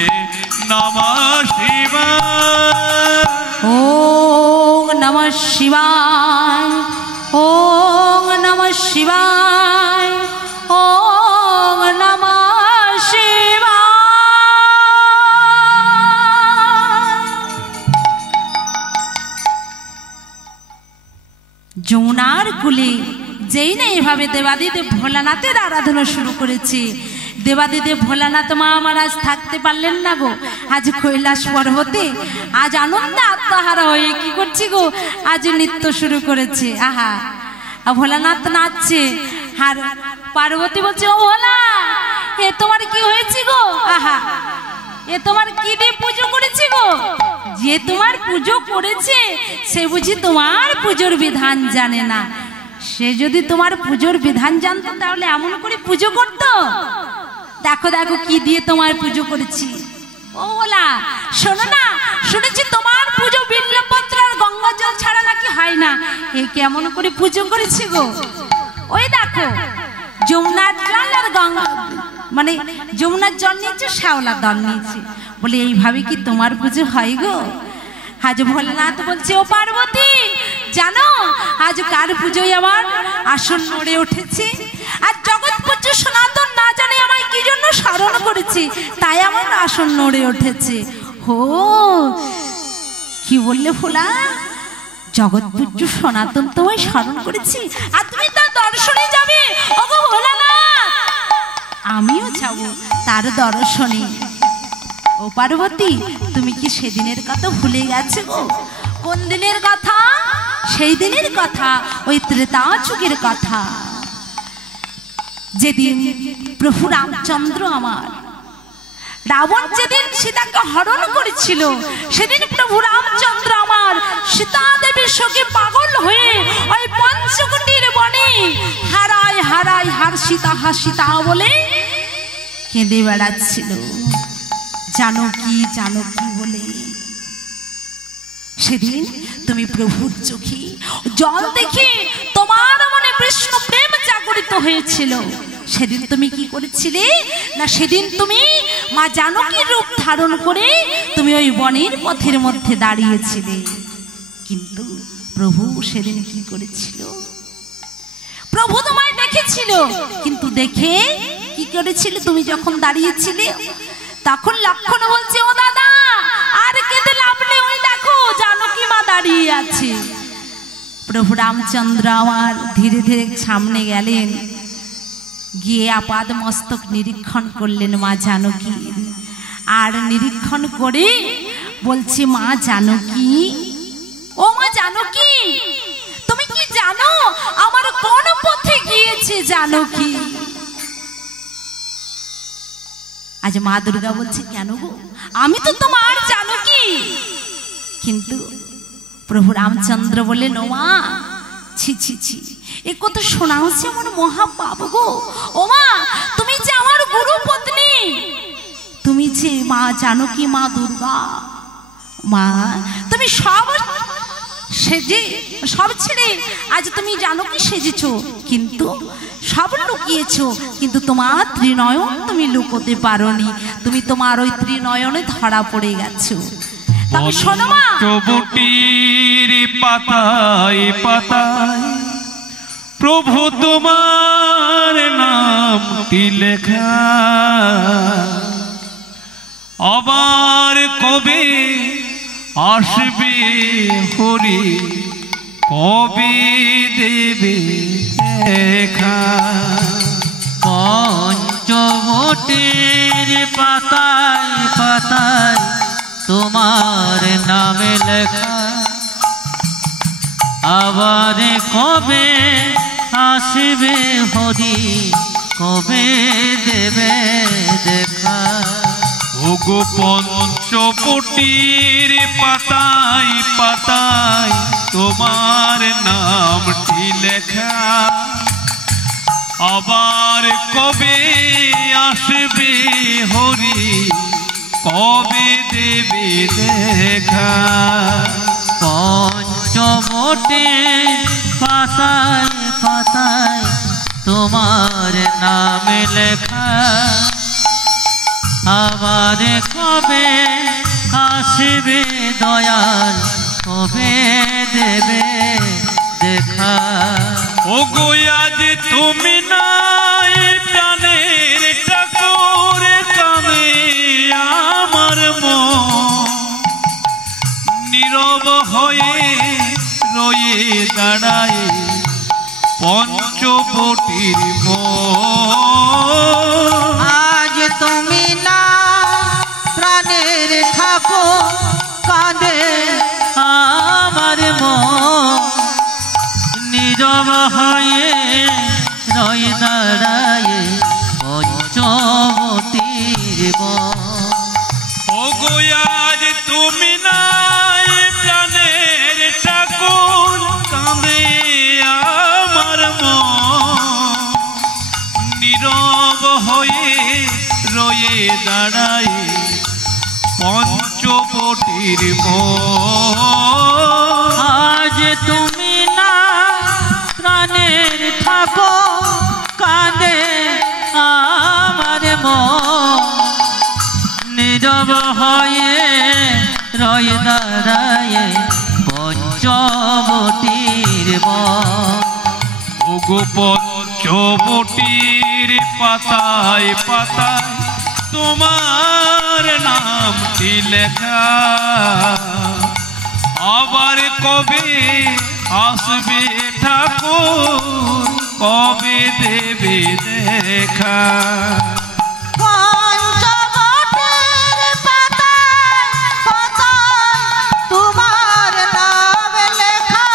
নমঃ শিবায়। ওং নমঃ শিবায়, ওং নমঃ শিবায়, ওং নমঃ শিবায়। যমুনার কূলে যেই না এভাবে দেবাদিদেব ভোলানাথের আরাধনা শুরু করেছে, দেবাদিদেব ভোলানাথ মা আমার আজ থাকতে পারলেন না গো। আজ কৈলাস পর্বতে আজ আনন্দে আত্মহারা হয়ে কি করছি গো, আজ নৃত্য শুরু করেছে। আহা, ভোলানাথ নাচছে, আর পার্বতী বলছে, ও ভোলা, এ তোমার কি হয়েছে গো? আহা, এ তোমার কি দিয়ে পুজো করেছে গো? যে তোমার পুজো করেছে সে বুঝি তোমার পুজোর বিধান জানে না। সে যদি তোমার পুজোর বিধান জানতো তাহলে এমন করে পুজো করতো। দেখো দেখো কি দিয়ে তোমার পুজো করেছি। ও বলা শোনো না, শুনেছি তোমার পুজো বিল্লপত্র আর গঙ্গা জল ছাড়া নাকি হয় না। এ কেমন করে পুজো করেছে গো? ওই দেখো যমুনার জল আর গঙ্গা মানে যমুনার জল নিয়েছে, শ্যাওলার দল নিয়েছে, বলে এইভাবে কি তোমার পুজো হয় গো? আজ ভোলানাথ বলছে ও পার্বতী জানো আজ কার পুজোয় আমার আসন নড়ে উঠেছে? আর জগৎ পুজো সনাতন না জানে আমায় কি জন্য স্মরণ করেছে, তাই আমার আসন নড়ে উঠেছে। হো কি বললে ভোলা? জগৎ পুজো সনাতন তোমায় স্মরণ করেছি আর তুমি তার দর্শনে যাবে? ওগো ভোলানাথ আমিও যাব তার দর্শনে। ও পার্বতী তুমি কি সেদিনের কথা ভুলে গেছো গো? কোন দিনের কথা? সেই দিনের কথা, ওই ত্রেতা যুগের কথা, যেদিন প্রভু রামচন্দ্র আমার রাবণ যেদিন সীতাকে হরণ করেছিল, সেদিন প্রভু রামচন্দ্র আমার সীতা দেবীর শোকে পাগল হয়ে ওই পঞ্চকুটির বনে হারায় হারায় হার সীতা হাসিতা বলে কেঁদে বেড়াচ্ছিল। জানকী জানকী বলে। সেদিন তুমি প্রভুর চোখে জল দেখে তোমার মনে কৃষ্ণ প্রেম জাগরিত হয়েছিল। সেদিন তুমি কি করেছিলে না, সেদিন তুমি মা জানকীর রূপ ধারণ করে তুমি ওই বনের পথের মধ্যে দাঁড়িয়েছিলে। কিন্তু প্রভু সেদিন কি করেছিল? প্রভু তোমায় দেখেছিল, কিন্তু দেখে কি করেছিল? তুমি যখন দাঁড়িয়েছিলে তখন লক্ষণ বলছে ও দাদা আর কেঁদে লাভ নেই, ওই দেখো জানকী মা দাঁড়িয়ে আছে। প্রভু রামচন্দ্র আমার ধীরে ধীরে সামনে গেলেন, গিয়ে আপাদ মস্তক নিরীক্ষণ করলেন মা জানকীর। আর নিরীক্ষণ করে বলছে মা জানকী, ও মা জানকী তুমি কি জানো আমার কোন পথে গিয়েছে জানকী? আজ মা দুর্গা বলছে কেন গো, আমি তো তোমার জানকী। কিন্তু প্রভু রামচন্দ্র বললেন ও মা ছি ছি ছি, এ কথা শোনা হচ্ছে আমার মহাপাপ গো। ও মা তুমি যে আমার গুরু পত্নী, তুমি যে মা জানকী মা দুর্গা, মা তুমি সব ছেড়ে আজ তুমি জানকী সেজেছো, কিন্তু সব লুকিয়েছো, কিন্তু তোমার ত্রিনয়ন তুমি লুকোতে পারোনি। তুমি তোমার ওই ত্রিনয়নে ধরা পড়ে গেছো। তবে শোনো মা, চবুটির পাতায় পাতায় প্রভু তোমার নামটি লেখা, আবার কবে আসবে হরি, কবে দেবে দেখা। পঞ্চবটির পাতায় পাতায় তোমার নামে লেখা, আবার কবে আসবে হরি, কবে দেবে দেখা। ওগো পঞ্চবটির পাতায় পাতায় তোমার নামটি লেখা, আবার কবে আসবে হরি, কবে দেবে দেখা। পঞ্চবটির পাতায় পাতায় তোমার নামে লেখা, আবার কবে আসবে দয়াল, কবে দেবে দেখা। ওগো আজ তুমি নাই প্রাণের ঠাকুর, কামে আমার মন নীরব হয়ে রয়ে দাঁড়ায় পঞ্চবটির মন। আজ তুমি না প্রাণের ঠাকুর, কাঁদে আমার মন নীরব হয়ে রয়ে দাঁড়ায় পঞ্চবটির মন। তুমি নাই প্রাণের ঠাকুর কাঁদে আমার মন নীরব হয়ে রয়ে দাঁড়ায় পঞ্চবটির মন আজ তুমি না প্রাণের ঠাকুর কাঁদে আমার মন নীরব হয়ে রয়ে দাঁড়ায় পঞ্চবটির মন ওগো পঞ্চবটির পাতায় পাতায় তোমার নামটি লেখা আবার কবে আসবে ঠাকুর কবে দেবে দেখা পঞ্চবটির পাতায় পাতায় তোমার নাম লেখা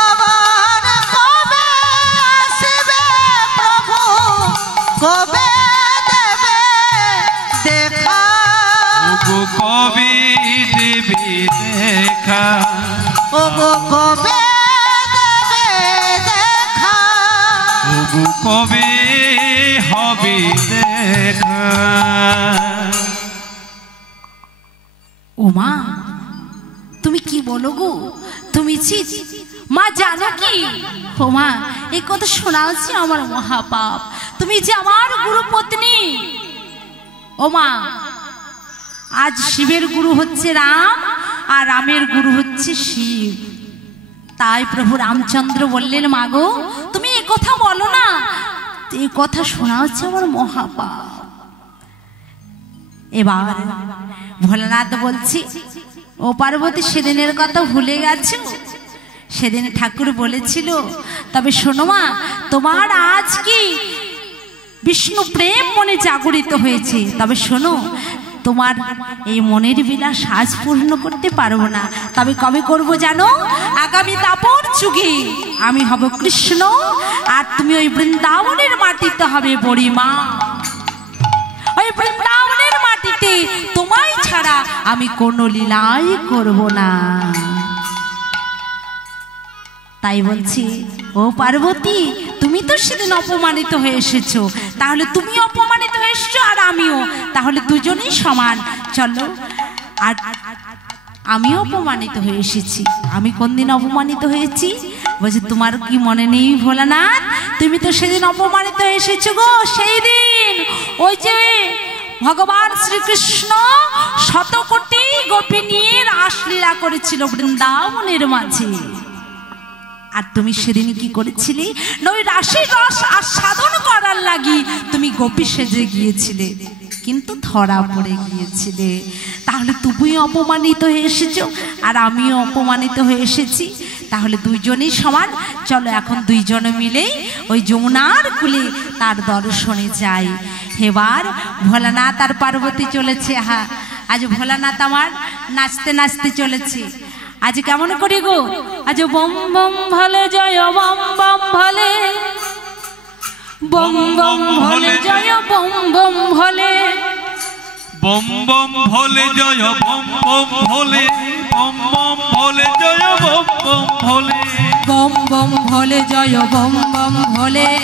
আবার কবে আসবে প্রভু কবে দেবে দেখা ওগো কবে দেবে দেখা ওগো কবে দেবে দেখা ওগো কবে হবে দেখা ওমা তুমি কি বলো গো তুমি মা জানো কি ওমা এই কথা শোনা হচ্ছে আমার মহাপাপ তুমি যে আমার গুরুপত্নী ওমা আজ শিবের গুরু হচ্ছে রাম আর রামের গুরু হচ্ছে শিব তাই প্রভু রামচন্দ্র বললেন মাগো তুমি এই কথা বলো না এই কথা শোনা হচ্ছে আমার মহাপাপ এবার ভোলানাথ বলছি ও পার্বতী সেদিনের কথা ভুলে গেছো সেদিন ঠাকুর বলেছিল তবে শোনো মা তোমার আজ কি বিষ্ণু প্রেম মনে জাগরিত হয়েছে তবে শোনো তোমার এই মনের বিলাস আজ পূর্ণ করতে পারবো না তবে কবে করব জানো আগামী তাপর যুগে আমি হব কৃষ্ণ আর তুমি ওই বৃন্দাবনের মাটিতে হবে বুড়িমা ওই বৃন্দাবনের মাটিতে তোমায় ছাড়া আমি কোনো লীলাই করব না তাই বলছি ও পার্বতী তুমি তো সেদিন অপমানিত হয়ে এসেছো তাহলে তুমি অপমানিত হয়ে এসেছো আর আমিও তাহলে দুজনেই সমান চলো আর আমিও অপমানিত হয়ে এসেছি আমি কোন দিন অপমানিত হয়েছি বলছি তোমার কি মনে নেই ভোলানাথ তুমি তো সেদিন অপমানিত হয়ে এসেছো গো সেই দিন ওই যে ভগবান শ্রীকৃষ্ণ শতকোটি গোপী নিয়ে রাসলীলা করেছিল বৃন্দাবনের মাঝে আর তুমি সেদিন কি করেছিলে ওই রাশির রস আস্বাদন করার লাগি তুমি গোপী সেজে গিয়েছিলে কিন্তু ধরা পড়ে গিয়েছিলে তাহলে তুমি অপমানিত হয়ে এসেছো আর আমিও অপমানিত হয়ে এসেছি তাহলে দুইজনই সমান চলো এখন দুইজনে মিলেই ওই যমুনার কূলে তার দর্শনে যাই এবার ভোলানাথ আর পার্বতী চলেছে হ্যাঁ আজ ভোলানাথ আমার নাচতে নাচতে চলেছে আজ কেমন করি গো আজ বম বম ভলে জয় বম বম ভলে বম বম ভলে জয় বম বম ভলে বম বম ভোলে জয় বম বম ভোলে বম বম ভোলে জয় বম বম ভোলে বম বম ভলে জয় বম বম ভলে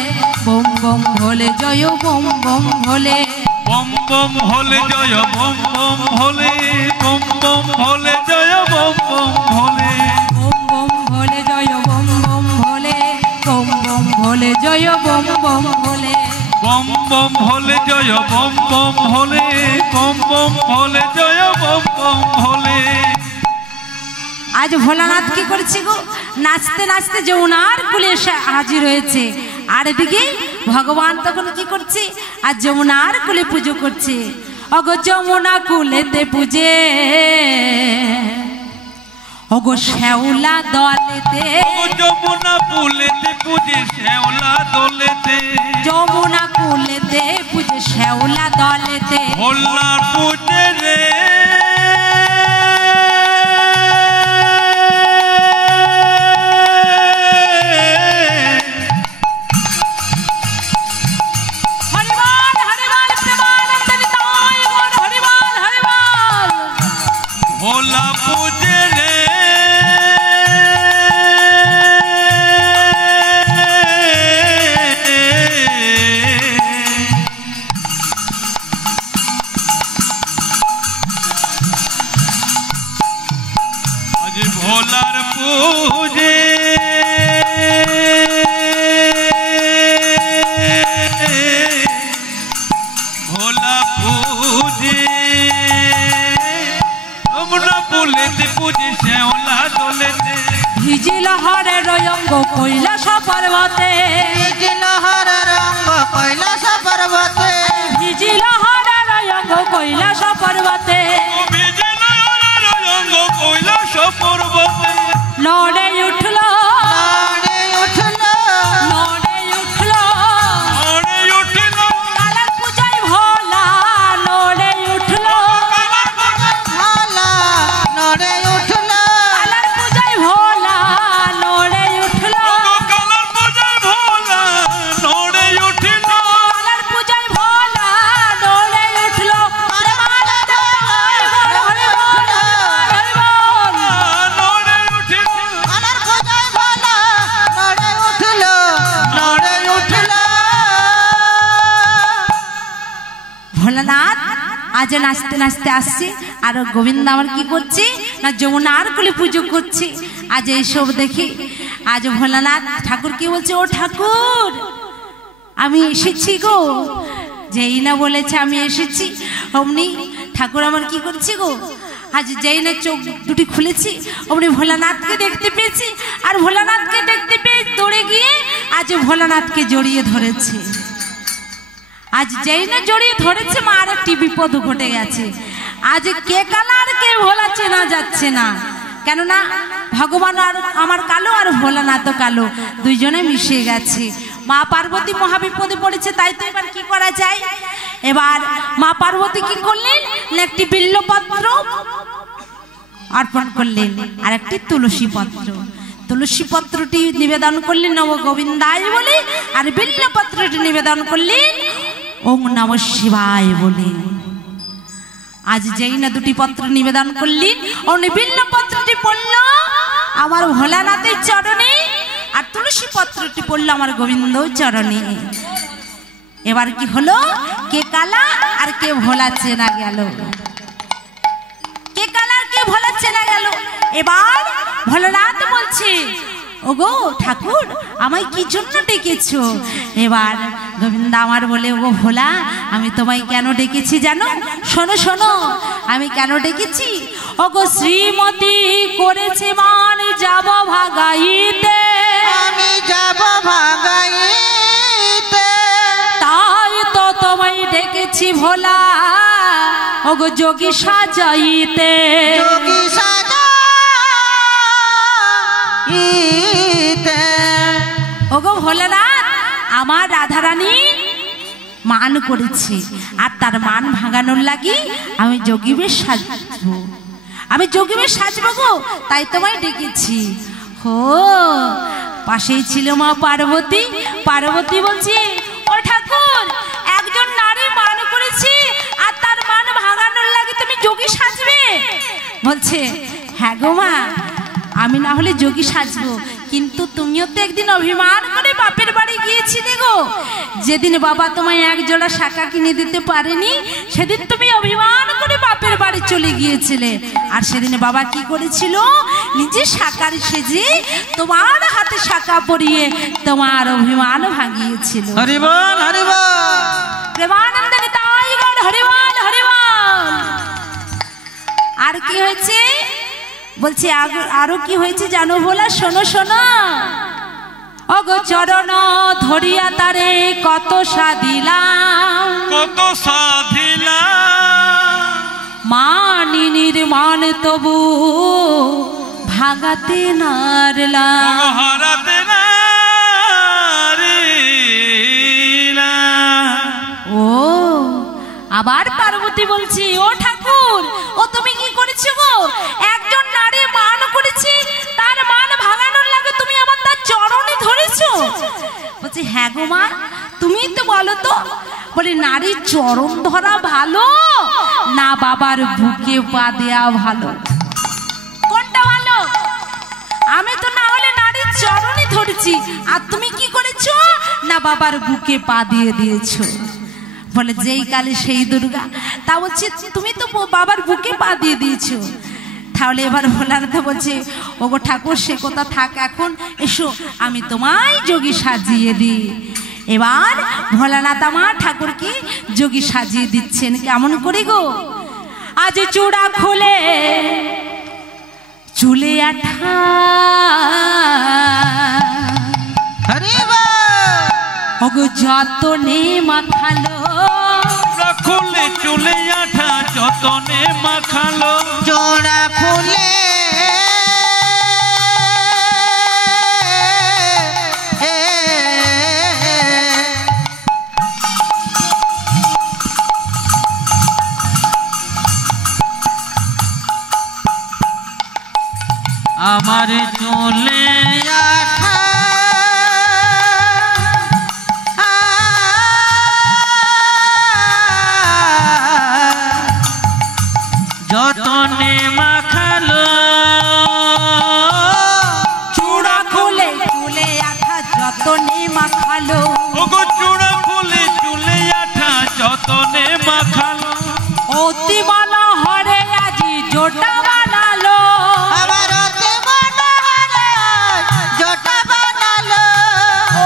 বম বম ভলে জয় বম বম ভলে বম বম ভোলে জয় বম বম ভোলে বম বম ভোলে জয় বম বম ভোলে bomb bomb ভলে জয় bomb bomb ভলে bomb bomb ভলে জয় bomb bomb ভলে bomb bomb ভোলে জয় bomb bomb ভোলে bomb bomb ভোলে জয় bomb bomb ভোলে আজ ভোলানাথ কি করেছে গো নাচতে নাচতে যমুনার কূলে এসে হাজির হয়েছে আর এদিকে ভগবান তখন কি করছে আর যমুনার কূলে পুজো করছে অগো যমুনা কূলেতে পূজে ওগো শ্যাওলা দলেতে যমুনা কূলেতে পূজে শ্যাওলা দলেতে যমুনা কূলেতে পূজে শ্যাওলা দলেতে ভোলার পূজে রে হরিবল হরিবল প্রেমানন্দ নিতাই গৌর হরিবল হরিবল পূজে রে আজ ভোলার পূজে ভোলা পূজে তোমরা পুলেতে পূজে শ্যাওলা দোলেতে ভিজিল হরে রয়ঙ্গ কৈলাস পর্বতে ভিজিল হরে রঙ্গ কৈলাস পর্বতে ভিজিল হরে রয়ঙ্গ কৈলাস পর্বতে ভিজিল হরে রয়ঙ্গ কৈলাস পর্বতে নড়ে উঠল নড়ে উঠল নড়ে উঠল নড়ে উঠিল কালার পূজায় ভোলা নড়ে উঠল ভালা নড়ে উঠল কালার পূজায় ভোলা নড়ে উঠল কালার পূজায় ভোলা নড়ে উঠিল কালার পূজায় ভোলা নড়ে উঠল নড়ে উঠিল কালার কোজায় ভালা নড়ে উঠল নড়ে উঠল ভোলানাথ আজ নাচতে নাচতে আসছে আর গোবিন্দ আমার কি করছে না যমুনার কুলে পুজো করছে। আজ এইসব দেখে আজ ভোলানাথ ঠাকুর কি বলছে, ও ঠাকুর আমি এসেছি গো। যেই না বলেছে আমি এসেছি অমনি ঠাকুর আমার কি করছে গো, আজ যেই না চোখ দুটি খুলেছি অমনি ভোলানাথকে দেখতে পেয়েছি। আর ভোলানাথকে দেখতে পেয়ে দৌড়ে গিয়ে আজ ভোলানাথকে জড়িয়ে ধরেছে। আজ যেই না জড়িয়ে ধরেছে মা আর একটি বিপদ ঘটে গেছে। আজ কে কালার কে ভোলা চেনা যাচ্ছে না, কেননা ভগবান আর আমার কালো আর ভোলানাথ কালো, দুইজনে মিশে গেছে। মা পার্বতী মহাবিপদে পড়েছে, তাই তো এবার কি করা যায়। এবার মা পার্বতী কি করলেন, একটি বিল্লপত্র অর্পণ করলেন আর একটি তুলসী পত্র। তুলসী পত্রটি নিবেদন করলেন নব গোবিন্দায় বলে, আর বিল্লপত্রটি নিবেদন করলেন ওম নম শিবায় বলে। আজ যেই না দুটি পত্র নিবেদন করলেন অমনি বিল্লপত্রটি পড়ল আমার ভোলানাথের চরণে, আর তুলসী পত্রটি পড়ল আমার গোবিন্দ চরণে। এবার কি হলো, কে কালা আর কে ভোলা চেনা গেল, কে কালা আর কে ভোলা চেনা গেল। এবার ভোলানাথ বলছে, ওগো ঠাকুর আমায় কি জন্য ডেকেছো। এবার গোবিন্দ আমার বলে, ওগো ভোলা আমি তোমায় কেন ডেকেছি জানো, শোনো শোনো আমি কেন ডেকেছি। ওগো শ্রীমতী করেছে মান যাব ভাগাইতে, আমি যাব ভাগাইতে, তাই তো তোমায় ডেকেছি ভোলা ওগো যোগী সাজাইতে। যোগী সাজাইতে, ওগো ভোলানাথ আমার রাধারানী মান করেছে, আর তার মান ভাঙানোর লাগি আমি যোগী বেশ সাজবো, আমি যোগী বেশ সাজবো গো, তাই তোমায় ডেকেছি। হো পাশেই ছিল মা পার্বতী। পার্বতী বলছি, ও ঠাকুর একজন নারী মান করেছে আর তার মান ভাঙানোর লাগি তুমি যোগী সাজবে। বলছে, হ্যাঁ গো মা আমি না হলে যোগী সাজবো, কিন্তু তুমিও তো একদিন অভিমান করে বাপের বাড়ি গিয়েছিলে গো। যেদিন বাবা তোমায় এক জোড়া শাঁখা কিনে দিতে পারেনি সেদিন তুমি অভিমান করে বাপের বাড়ি চলে গিয়েছিলে। আর সেদিন বাবা কি করেছিল, নিজে শাঁখার সেজে তোমার হাতে শাঁখা পরিয়ে তোমার অভিমান ভাঙিয়েছিল। হরি বল হরি বল। প্রেমানন্দ নিতাই গৌর হরি বল হরি বল। আর কি হয়েছে বলছে, আরো কি হয়েছে জানো ভোলা, শোনো শোনো। অগো চরণ ধরিয়া তারে কত সাধিলাম, কত সাধিলাম মানি নির্মাণ তবু ভাগাতে নারলাম। হারাতে নারিলাম। ও আবার পার্বতী বলছি, ও ঠাকুর ও তুমি কি করেছো গো, একজন নারী মান করেছি তার মান ভাঙানোর লাগে তুমি আবার তার চরণে ধরেছো। বলছি, হ্যাঁ গো মা তুমি তো বলো তো। বলে, নারীর চরণ ধরা ভালো না বাবার বুকে পা দেয়া ভালো। ধরেছি, আর তুমি কি করেছো না বাবার বুকে পা দিয়ে দিয়েছো। বলে যেই কালে সেই দুর্গা, তা বলছে তুমি তো বাবার বুকে পা দিয়ে দিয়েছো। তাহলে এবার ভোলানাথ বলছে ওগো ঠাকুর সে কথা থাক, এখন এসো আমি তোমায় যোগী সাজিয়ে দিই। এবার ভোলানাথ আমার ঠাকুরকে যোগী সাজিয়ে দিচ্ছেন। কেমন করে গো, আজ চূড়া খুলে চুলে আঠা, ওগো যতনে মাখালো, খুলে চুলে আঠা যতনে মাখালো, চোরা ফুলে আমার চুলে আঠা যতনে মাখালো, চূড়া খুলে চুলে আঠা যতনে মাখালো, ওগো চূড়া খুলে চুলে আঠা যতনে মাখালো, অতি মনোহরে আজি জোটা বানালো, আবার অতি মনোহরে জটা বানালো,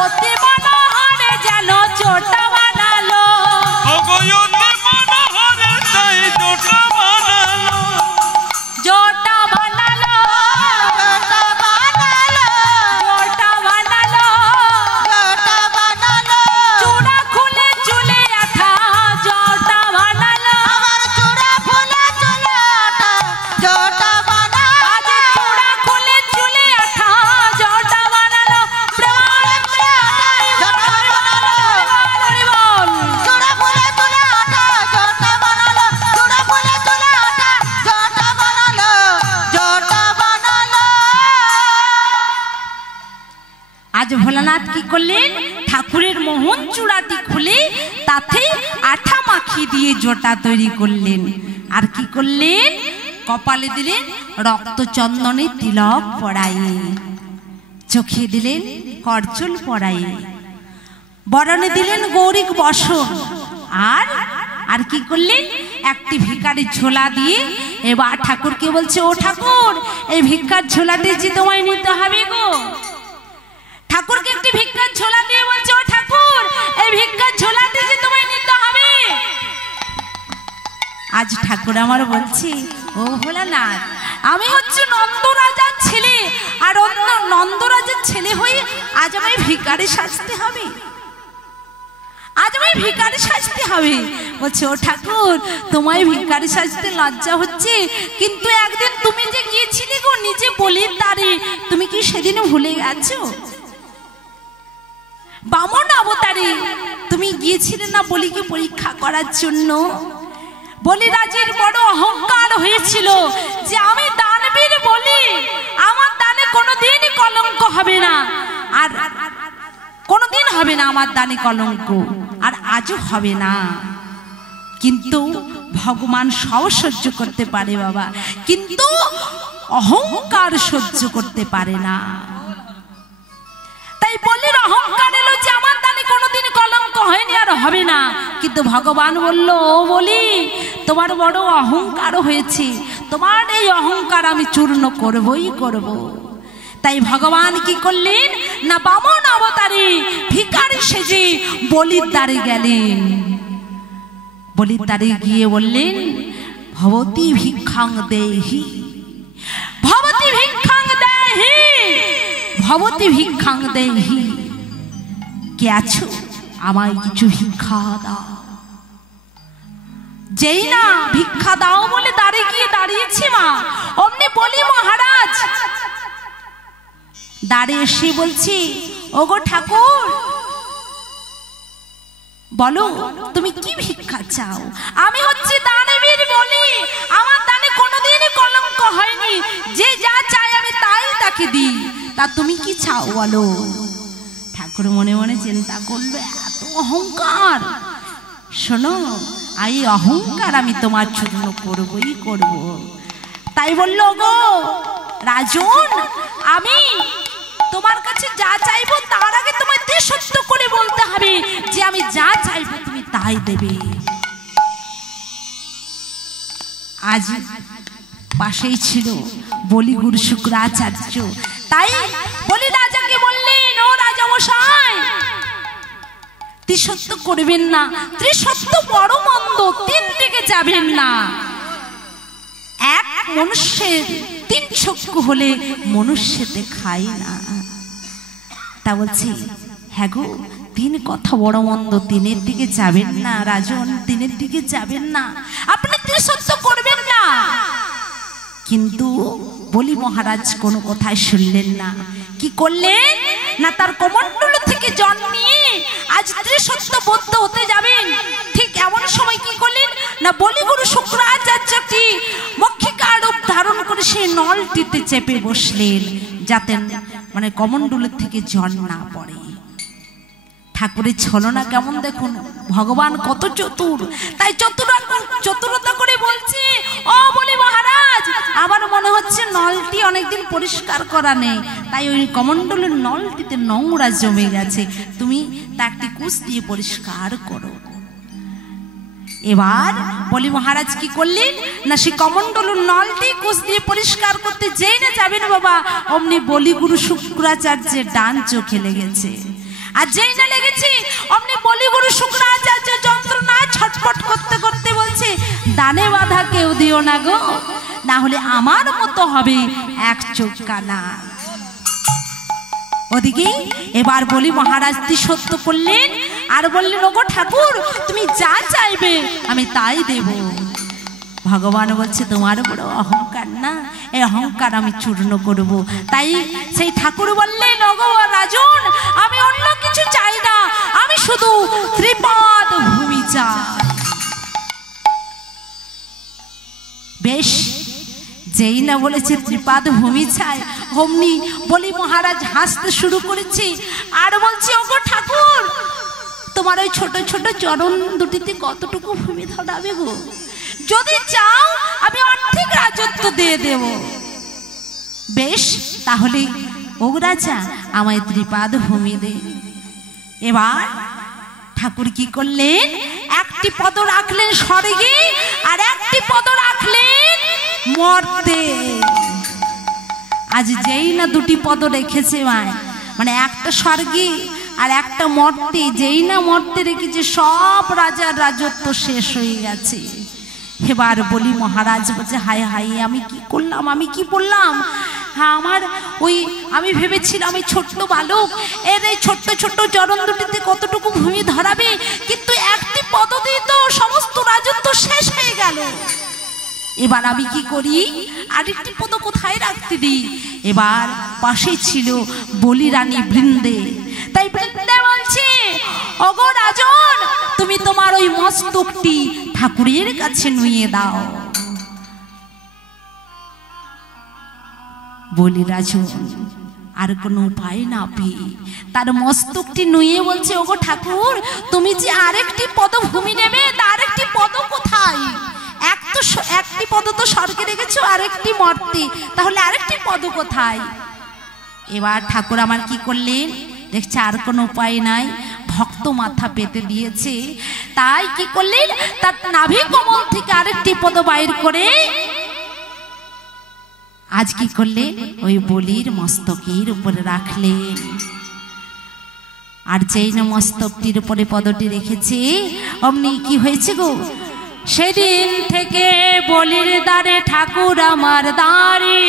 অতি মনোহরে যেন জোটা বানালো, ওগো অতি মনোহরে তাই জোটা বানালো, জোটা বানালো, জটা বানালো, জোটা বানালো, জটা বানালো, চূড়া খুলে চুলে আঠা জোটা বানালো, আবার চূড়া ফুলে চলে আঠা জটা বানালো, আজ চূড়া খুলে চুলে আঠা জোটা বানালো, প্রেমানন্দে জটা বানালো, হরি বল। চূড়া ফুলে চলে আঠা জটা বানালো, চূড়া ফুলে চলে আঠা জটা বানালো, জটা বানালো। আজ ভোলানাথ কি করলেন, ঠাকুরের মোহন চূড়াটি খুলে তাতে আঠা মাখিয়ে দিয়ে জটা তৈরি করলেন। আর কি করলেন, কপালে দিলেন রক্ত চন্দনে তিলক পরায়ে, চোখে দিলেন করজল পরায়ে, বরণে দিলেন গৌরিক বসন। আর আর কি করলেন, একটি ভিখারির ঝোলা দিয়ে এবার ঠাকুরকে বলছে ও ঠাকুর এই ভিক্ষার ঝোলাটি যে তোমায় নিতে হবে গো। ঠাকুরকে একটি ভিক্ষার ঝোলা দিয়ে বলছে ও ঠাকুর এই ভিক্ষার ঝোলাটি যে তোমায় নিতে হবে। আজ ঠাকুর আমার বলছি ও ভোলানাথ আমি হচ্ছে নন্দরাজার ছেলে, আর অন্য নন্দরাজার ছেলে হয়ে আজ আমায় ভিখারি সাজতে হবে, আজ আমায় ভিখারি সাজতে হবে। বলছে ও ঠাকুর তোমায় ভিখারি সাজতে লজ্জা হচ্ছে, কিন্তু একদিন তুমি যে গিয়েছিলে গো নিজে বলির দ্বারে, তুমি কি সেদিন ভুলে গেছো? বামন অবতারে তুমি গিয়েছিলে না বলিকে পরীক্ষা করার জন্য। বলিরাজের বড় অহংকার হয়েছিল যে আমি দানবীর বলি, আমার দানে কোনোদিন কলঙ্ক হবে না, আর কোনোদিন হবে না আমার দানে কলঙ্ক, আর আজও হবে না। কিন্তু ভগবান সব সহ্য করতে পারে বাবা, কিন্তু অহংকার সহ্য করতে পারে না। তাই বলির অহংকার এলো যে আমার দানে কোনোদিন কলঙ্ক হয়নি আর হবে না, কিন্তু ভগবান বলল ও বলি তোমার বড় অহংকার হয়েছে, তোমার এই অহংকার আমি চূর্ণ করবই করব। তাই ভগবান কি করলেন না বামন অবতারে ভিখারি সেজে বলির দ্বারে গেলেন। বলির দ্বারে গিয়ে বললেন ভবতী ভিক্ষাং দেহি, ভবতী ভিক্ষাং দেহি, ভবতী ভিক্ষাং দেহি, কে আছো আমায় কিছু ভিক্ষা দাও। যেই না ভিক্ষা দাও বলে দাঁড়িয়ে গিয়ে দাঁড়িয়েছি মা, অমনি বলি মহারাজ দাঁড়িয়ে এসে বলছি ওগো ঠাকুর বলো তুমি কি ভিক্ষা চাও? আমি হচ্ছে দানবীর বলি, আমার দানে কোনোদিনই কলঙ্ক হয়নি, যে যা চাই আমি তাই তাকে দিই, তা তুমি কি চাও বলো। ঠাকুর মনে মনে চিন্তা করলো এত অহংকার, শোনো এই অহংকার আমি তোমার চূর্ণ করবই করব। তাই বললো গো রাজন আমি তোমার কাছে যা চাইবো তার আগে তোমায় সত্য করে বলতে হবে যে আমি যা চাইবো তুমি তাই দেবে। আজ পাশেই ছিল বলি গুরু শুক্রাচার্য, তাই বলি রাজাকে বললেন, ও রাজা মশাই, ত্রিসত্য করবেন না, ত্রিসত্য বড় মন্দ, তিন দিকে যাবেন না। এক মনুষ্যের তিন চক্ষু হলে মনুষ্যতে খায় না। তা বলছি, হ্যাঁ গো, তিন কথা বড় মন্দ, তিনের দিকে যাবেন না রাজন, তিনের দিকে যাবেন না, আপনি ত্রিসত্য করবেন না। কিন্তু বলি মহারাজ কোনো কথাই শুনলেন না। কি করলেন না, তার কমণ্ডল থেকে জল নিয়ে আজ ত্রিসত্য বদ্ধ হতে যাবেন, ঠিক এমন সময় কি করলেন না, বলি গুরু শুক্রাচার্যটি মক্ষিকা রূপ ধারণ করে সেই নলটিতে চেপে বসলেন, যাতে মানে কমণ্ডলের থেকে জল না পড়ে। ঠাকুরের ছলনা কেমন দেখুন, ভগবান কত চতুর, তাই চতুরতা করে বলছে, ও বলি মহারাজ, আমার মনে হচ্ছে নলটি অনেকদিন পরিষ্কার করা নেই, তাই ওই কমণ্ডলের নলটিতে নোংরা জমে গেছে, তুমি তা একটি কুশ দিয়ে পরিষ্কার করো। এবার বলি মহারাজ কি করলেন না, সেই কমণ্ডলের নলটি কুশ দিয়ে পরিষ্কার করতে যেই না যাবেন বাবা, অমনি বলি গুরু শুক্রাচার্যের ডান চোখে লেগেছে। আর যেই না লেগেছে অমনি বলি গুরু শুক্রাচার্য যন্ত্রণায় ছটফট করতে করতে বলছে, দানে বাধা কেউ দিও না গো, না হলে আমার মতো হবে এক চোখ কানা। ওদিকে এবার বলি মহারাজ সত্য করলেন আর বললেন, ওগো ঠাকুর, তুমি যা চাইবে আমি তাই দেব। ভগবান বলছে, তোমার বড় অহংকার না, এই অহংকার আমি চূর্ণ করব। তাই সেই ঠাকুর বললেন, ওগো রাজন, আমি অন্য কিছু চাই না, আমি শুধু ত্রিপাদ ভূমি চাই। বেশ, যেই না বলেছে ত্রিপাদ ভূমি চাই, অমনি বলি মহারাজ হাসতে শুরু করেছে আর বলছে, ওগো ঠাকুর, তোমার ওই ছোট ছোট চরণ দুটিতে কতটুকু ভূমি ধরাবে গো? যদি চাও আমি অর্ধেক রাজত্ব দিয়ে দেব। বেশ, তাহলে ও রাজা, আমায় ত্রিপাদ ভূমি দে। এবার ঠাকুর কি করলেন, একটি পদ রাখলেন স্বর্গে আর একটি পদ রাখলেন মর্তে। আজ যেই না দুটি পদ রেখেছে মানে একটা স্বর্গে আর একটা মর্তে, যেই না মর্তে রেখেছে, সব রাজার রাজত্ব শেষ হয়ে গেছে। এবার বলি মহারাজ বলছে, হায় হায়, আমি কি করলাম, আমি কি বললাম? হ্যাঁ, আমার ওই আমি ভেবেছিলাম আমি ছোট্ট বালক, এর এই ছোট্ট ছোট্ট চরণ দুটিতে কতটুকু ভূমি ধরাবে, কিন্তু একটি পদ দিয়ে তো সমস্ত রাজত্ব শেষ হয়ে গেল। এবার আমি কি করি, আরেকটি পদ কোথায় রাখতে দিই? এবার পাশে ছিল বলি রানী বৃন্দে, তাই বৃন্দে বলছে, ওগো রাজন, তুমি তোমার ওই মস্তকটি ঠাকুরের কাছে নুয়ে দাও। বলি রাজন আর কোনো উপায় না পেয়ে তার মস্তকটি নুয়ে বলছে, ওগো ঠাকুর, তুমি যে আরেকটি পদভূমি নেবে, তার একটি পদ কোথায়? একটি পদ তো স্বর্গে রেখেছো, আরেকটি মর্তে, তাহলে আরেকটি পদ কোথায়? এবার ঠাকুর আমার কি করলেন, দেখছে আর কোনো উপায় নাই, ভক্ত মাথা পেতে দিয়েছে, তাই কি করলেন, তার নাভি কমল থেকে আরেকটি পদ বাইর করে আজ কি করলেন, ওই বলির মস্তকের উপরে রাখলেন। আর যেই না মস্তকটির উপরে পদটি রেখেছে, অমনি কি হয়েছে গো, সেদিন থেকে বলির দ্বারে ঠাকুর আমার দাঁড়ি,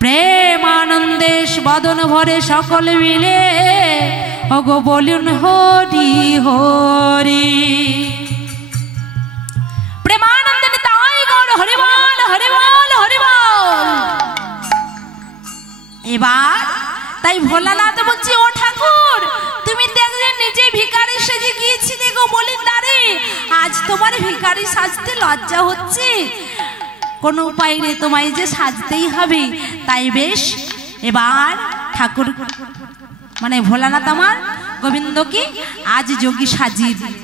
প্রেম আনন্দেশ বদন ভরে সকল মিলে ওগো বলুন হরি হরি। প্রেমানন্দে তাই গৌর হরি বল, হরি বল, হরি বল। এবার তাই ভোলানাথ বলছি, ও ঠাকুর, তুমি দেখলে নিজে ভিখারি সেজে গিয়েছিলে গো বলির দ্বারে, আজ তোমার ভিখারি সাজতে লজ্জা হচ্ছে, কোনো উপায় নেই, তোমায় যে সাজতেই হবে। তাই বেশ, এবার ঠাকুর মানে ভোলানাথ আমার গোবিন্দকে আজ যোগী সাজিয়ে দিল।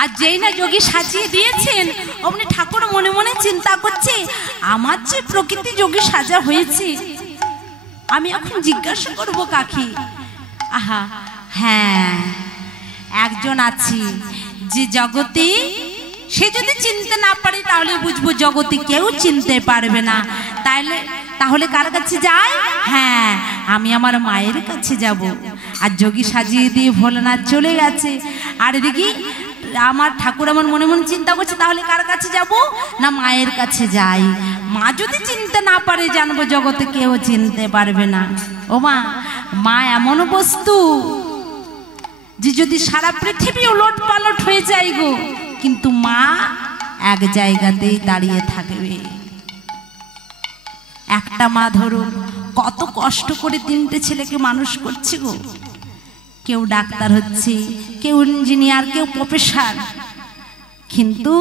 আর যেই না যোগী সাজিয়ে দিয়েছেন অমনি ঠাকুর মনে মনে চিন্তা করছে আমার যে প্রকৃতি যোগী সাজা হয়েছে আমি এখন জিজ্ঞাসা করব কাকি। আহা হ্যাঁ, একজন আছে যে জগতে, সে যদি চিনতে না পারে তাহলে বুঝবো জগতে কেউ চিনতে পারবে না। তাহলে কার কাছে যায়? হ্যাঁ, আমি আমার মায়ের কাছে যাব। আর যোগী সাজিয়ে দিয়ে ভোলানাথ চলে গেছে। আর এদিকে আমার ঠাকুর আমার মনে মনে চিন্তা করছে তাহলে কার কাছে যাব না মায়ের কাছে যাই। মা যদি চিনতে না পারে জানবো জগতে কেউ চিনতে পারবে না। ও মা এমন বস্তু যে যদি সারা পৃথিবী উলট পালট হয়ে যায় গো, কিন্তু মা এক জায়গাতেই দাঁড়িয়ে থাকবে। একটা মা ধরুন কত কষ্ট করে 3টে ছেলেকে মানুষ করছে গো। কেউ ডাক্তার হচ্ছে, কেউ ইঞ্জিনিয়ার, কেউ প্রফেসর, কিন্তু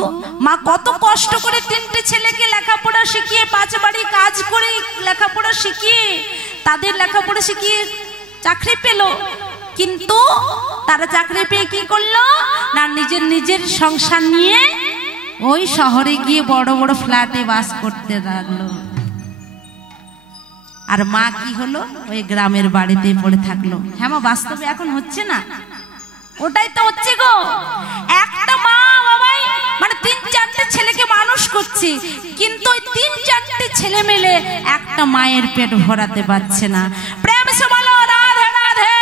মা কত কষ্ট করে 3টে ছেলেকে লেখাপড়া শিখিয়ে 5 বাড়ি কাজ করে লেখাপড়া শিখিয়ে তাদের লেখাপড়া শিখিয়ে চাকরি পেল। কিন্তু তারা চাকরি পেয়ে কি করলো না নিজের সংসার নিয়ে ওই শহরে গিয়ে বড় বড় ফ্ল্যাটে বাস করতে লাগলো। আর মা কি হলো ওই গ্রামের বাড়িতে পড়ে থাকলো। হ্যাঁ মা, বাস্তবে এখন হচ্ছে না? ওটাই তো হচ্ছে গো। একটা মা বাবাই মানে 3-4টে ছেলেকে মানুষ করছে, কিন্তু ওই 3-4টে ছেলে মিলে একটা মায়ের পেট ভরাতে পারছে না। প্রেম সে বলো রাধে রাধে।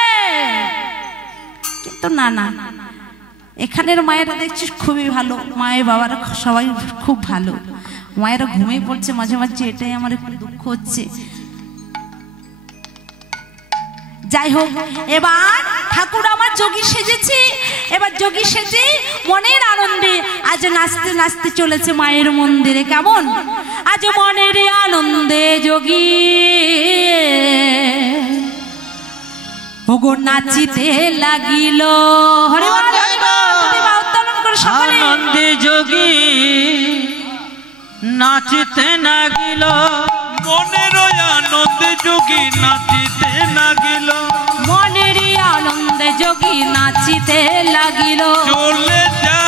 কিন্তু না, এখানের মায়েরা দেখছিস খুবই ভালো, মায়ের বাবারা সবাই খুব ভালো। মায়েরা ঘুমিয়ে পড়ছে মাঝে মাঝে, এটাই আমার একটু দুঃখ হচ্ছে। যাই হোক, এবার ঠাকুর আমার যোগী সেজেছি। এবার যোগী সেজে মনের আনন্দে আজ নাচতে নাচতে চলেছে মায়ের মন্দিরে। কেমন আজ মনের আনন্দে যোগী ওগো নাচিতে লাগিল। হরি বল হরি বল, উত্তোলন করে সকলে। আনন্দে যোগী নাচিতে লাগিল, মনের আনন্দে যোগী নাচিতে লাগিল, মনের আনন্দে যোগী নাচিতে লাগিল। চলে যা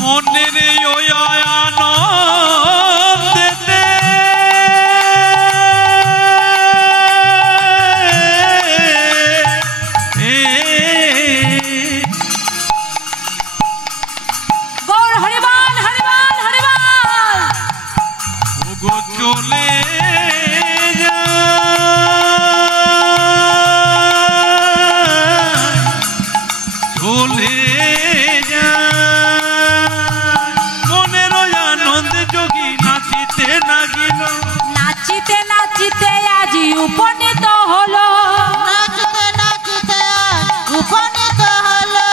মনের আনন্দেতে গৌর হরি বল হরি বল হরি বল। ওগো চলে যা চলে যা মনের আনন্দে যোগী নাচিতে লাগিল, নাচিতে নাচিতে আজি উপনীত হলো, নাচিতে নাচিতে উপনীত হলো,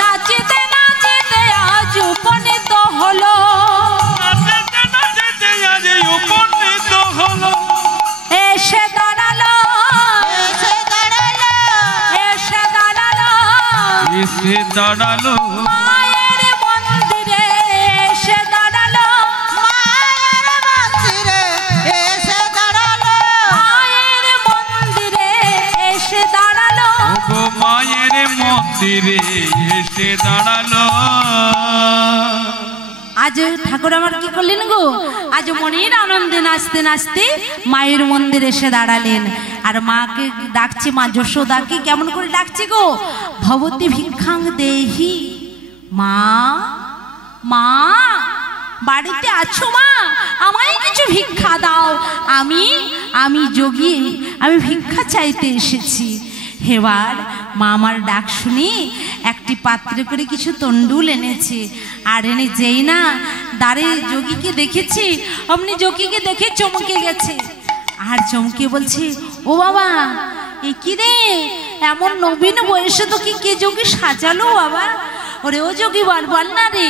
নাচিতে নাচিতে আজ উপনীত হলো। নাচিতে নাচিতে আজ উপনীত হলো, এসে দাঁড়ালো, এসে দাঁড়ালো, এসে দাঁড়ালো এসে দাঁড়ালো মায়ের মন্দিরে, এসে দাঁড়ালো মায়ের মন্দিরে এসে দাঁড়ালো, মায়ের মন্দিরে এসে দাঁড়ালো। ওগো মায়ের মন্দিরে এসে দাঁড়ালো। আজ ঠাকুর আমার কি করলেন গো, আজ মনের আনন্দে নাচতে নাচতে মায়ের মন্দিরে এসে দাঁড়ালেন। আর মাকে ডাকছে, মা যশোদাকে কেমন করে ডাকছে গো, ভবতী ভিক্ষাং দেহি। মা মা বাড়িতে আছো মা, আমায় কিছু ভিক্ষা দাও, আমি যোগী, আমি ভিক্ষা চাইতে এসেছি। এবার মা আমার ডাক শুনি একটি পাত্রে করে কিছু তন্ডুল এনেছে। আর এনে যেই না দাঁড়ে যোগীকে দেখেছি, অমনি যোগীকে দেখে চমকে গেছে। আর চমকে বলছে, ও বাবা এ কি রে, এমন নবীন বয়সে তো কে যোগী সাজালো বাবা। ওরে ও যোগী বল না রে,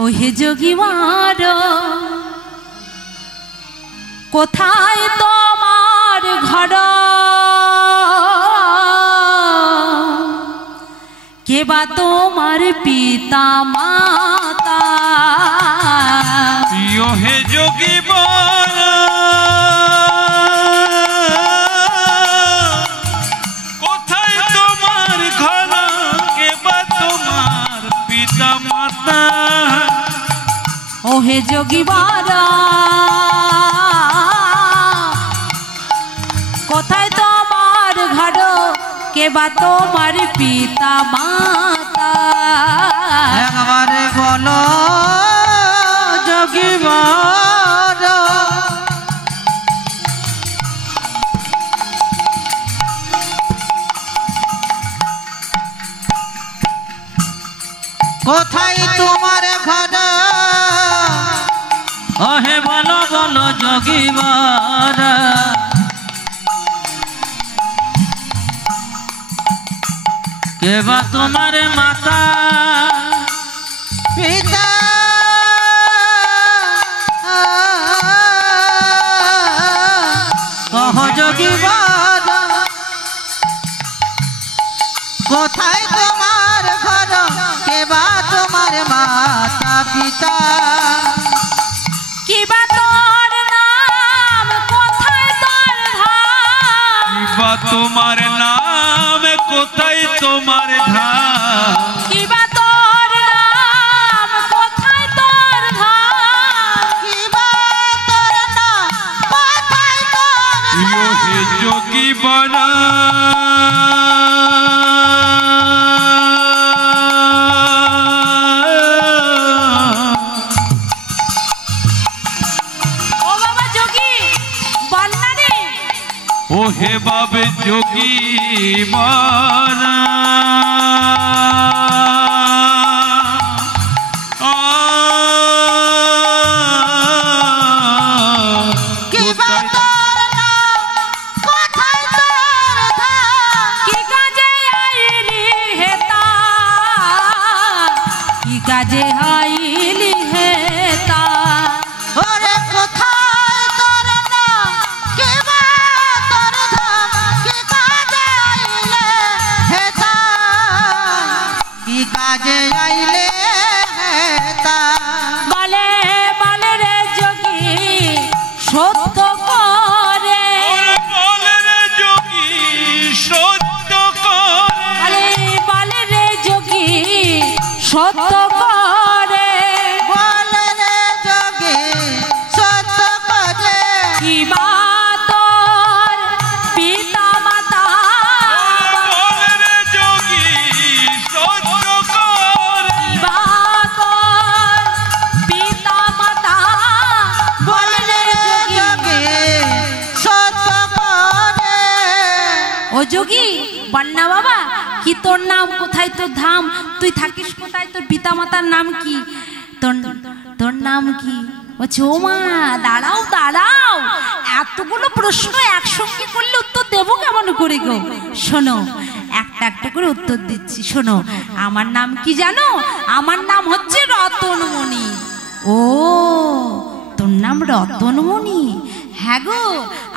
ও হে যোগী মার কোথায় তোমার ঘর, কে বা তোমার পিতা মাতা প্রিয় হে যোগী বর কোথায় তোমার ঘর কে বা তোমার পিতা মাতা ও হে যোগী বারা কোথায় তোমার ঘর কে বা তোমার পিতা মাতা একবারে বলো যোগী বর কোথায় তোমার ঘর ওহে বলো বলো যোগী বর কে বা তোমার মাতা পিতা কহ যোগী বর কোথায় তোমার ঘর কে বা তোমার মাতা পিতা কি বা তোর নাম কোথায় তোর ধাম কি বা তোমার নাম কোথায় তোমার ধাম কি বা তোর নাম কোথায় তোর ধাম কি বা তোর নাম কোথায় তোর প্রিয় হে যোগী বর ও বাবা যোগী বন্যা রে ও হে বাবে যোগী বর কি বা তোর নাম কোথায় তোর ধাম কি কাজে আইলি হেতা কি কাজে আইলি হেতা ওরে কোথায় তোর নাম কি বা তোর ধাম কি কাজে আইলে হেতা কি কাজে আইলে হেতা বলে বলে রে যোগী সত্য করে বলে রে যোগী সত্য করে বলে বলে রে যোগী সত্য করে বলে রে যোগী সত্য করে কি বা তোর পিতা মাতা বলে রে যোগী সত্য করে কি বা তোর পিতা মাতা বলে রে যোগী সত্য করে ও যোগী বন্যা বাবা কি তোর নাম কোথায় তোর ধাম তুই থাকিস কোথায় তোর পিতা মাতার নাম কি তোর তোর নাম কি বলছে ও মা দাঁড়াও দাঁড়াও এতগুলো প্রশ্ন একসঙ্গে করলে উত্তর দেবো কেমন করে গো শোনো একটা একটা করে উত্তর দিচ্ছি শোনো আমার নাম কি জানো আমার নাম হচ্ছে রতনমণি ও তোর নাম রতনমণি হ্যাঁ গো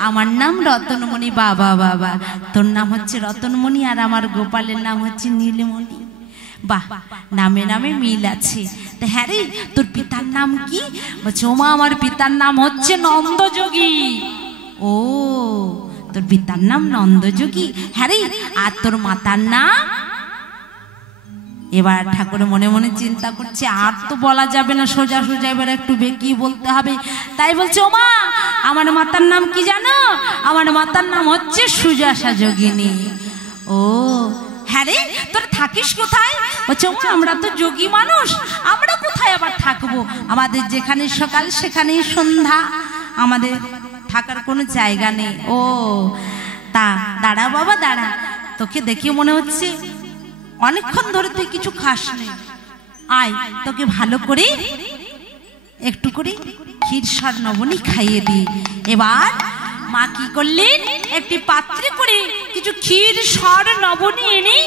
আমার নাম রতনমণি বাবা বাবা তোর নাম হচ্ছে রতনমণি আর আমার গোপালের নাম হচ্ছে নীলমণি বাহ নামে নামে মিল আছে তা হ্যাঁ রে তোর পিতার নাম কি বলছে ওমা আমার পিতার নাম হচ্ছে নন্দযোগী ও তোর পিতার নাম নন্দযোগী হ্যাঁ রে আর তোর মাতার নাম এবার ঠাকুর মনে মনে চিন্তা করছে আর তো বলা যাবে না সোজা সোজা এবার একটু বেঁকিয়ে বলতে হবে তাই বলছে ওমা আমার মাতার নাম কি জানো আমার মাতার নাম হচ্ছে সুজাসা যোগিনী ও হ্যাঁ রে তোর থাকিস কোথায় বলছে ওমা আমরা তো যোগী মানুষ আমরা কোথায় আবার থাকবো আমাদের যেখানে সকাল সেখানেই সন্ধ্যা আমাদের থাকার কোনো জায়গা নেই ও তা দাঁড়া বাবা দাঁড়া তোকে দেখে মনে হচ্ছে অনেকক্ষণ ধরে তুই কিছু খাস নি আয় তোকে ভালো করে একটু করে ক্ষীর সার নবনী খাইয়ে দি এবার মা কি করলেন একটি পাত্রে করে কিছু ক্ষীর সার নবনী এনে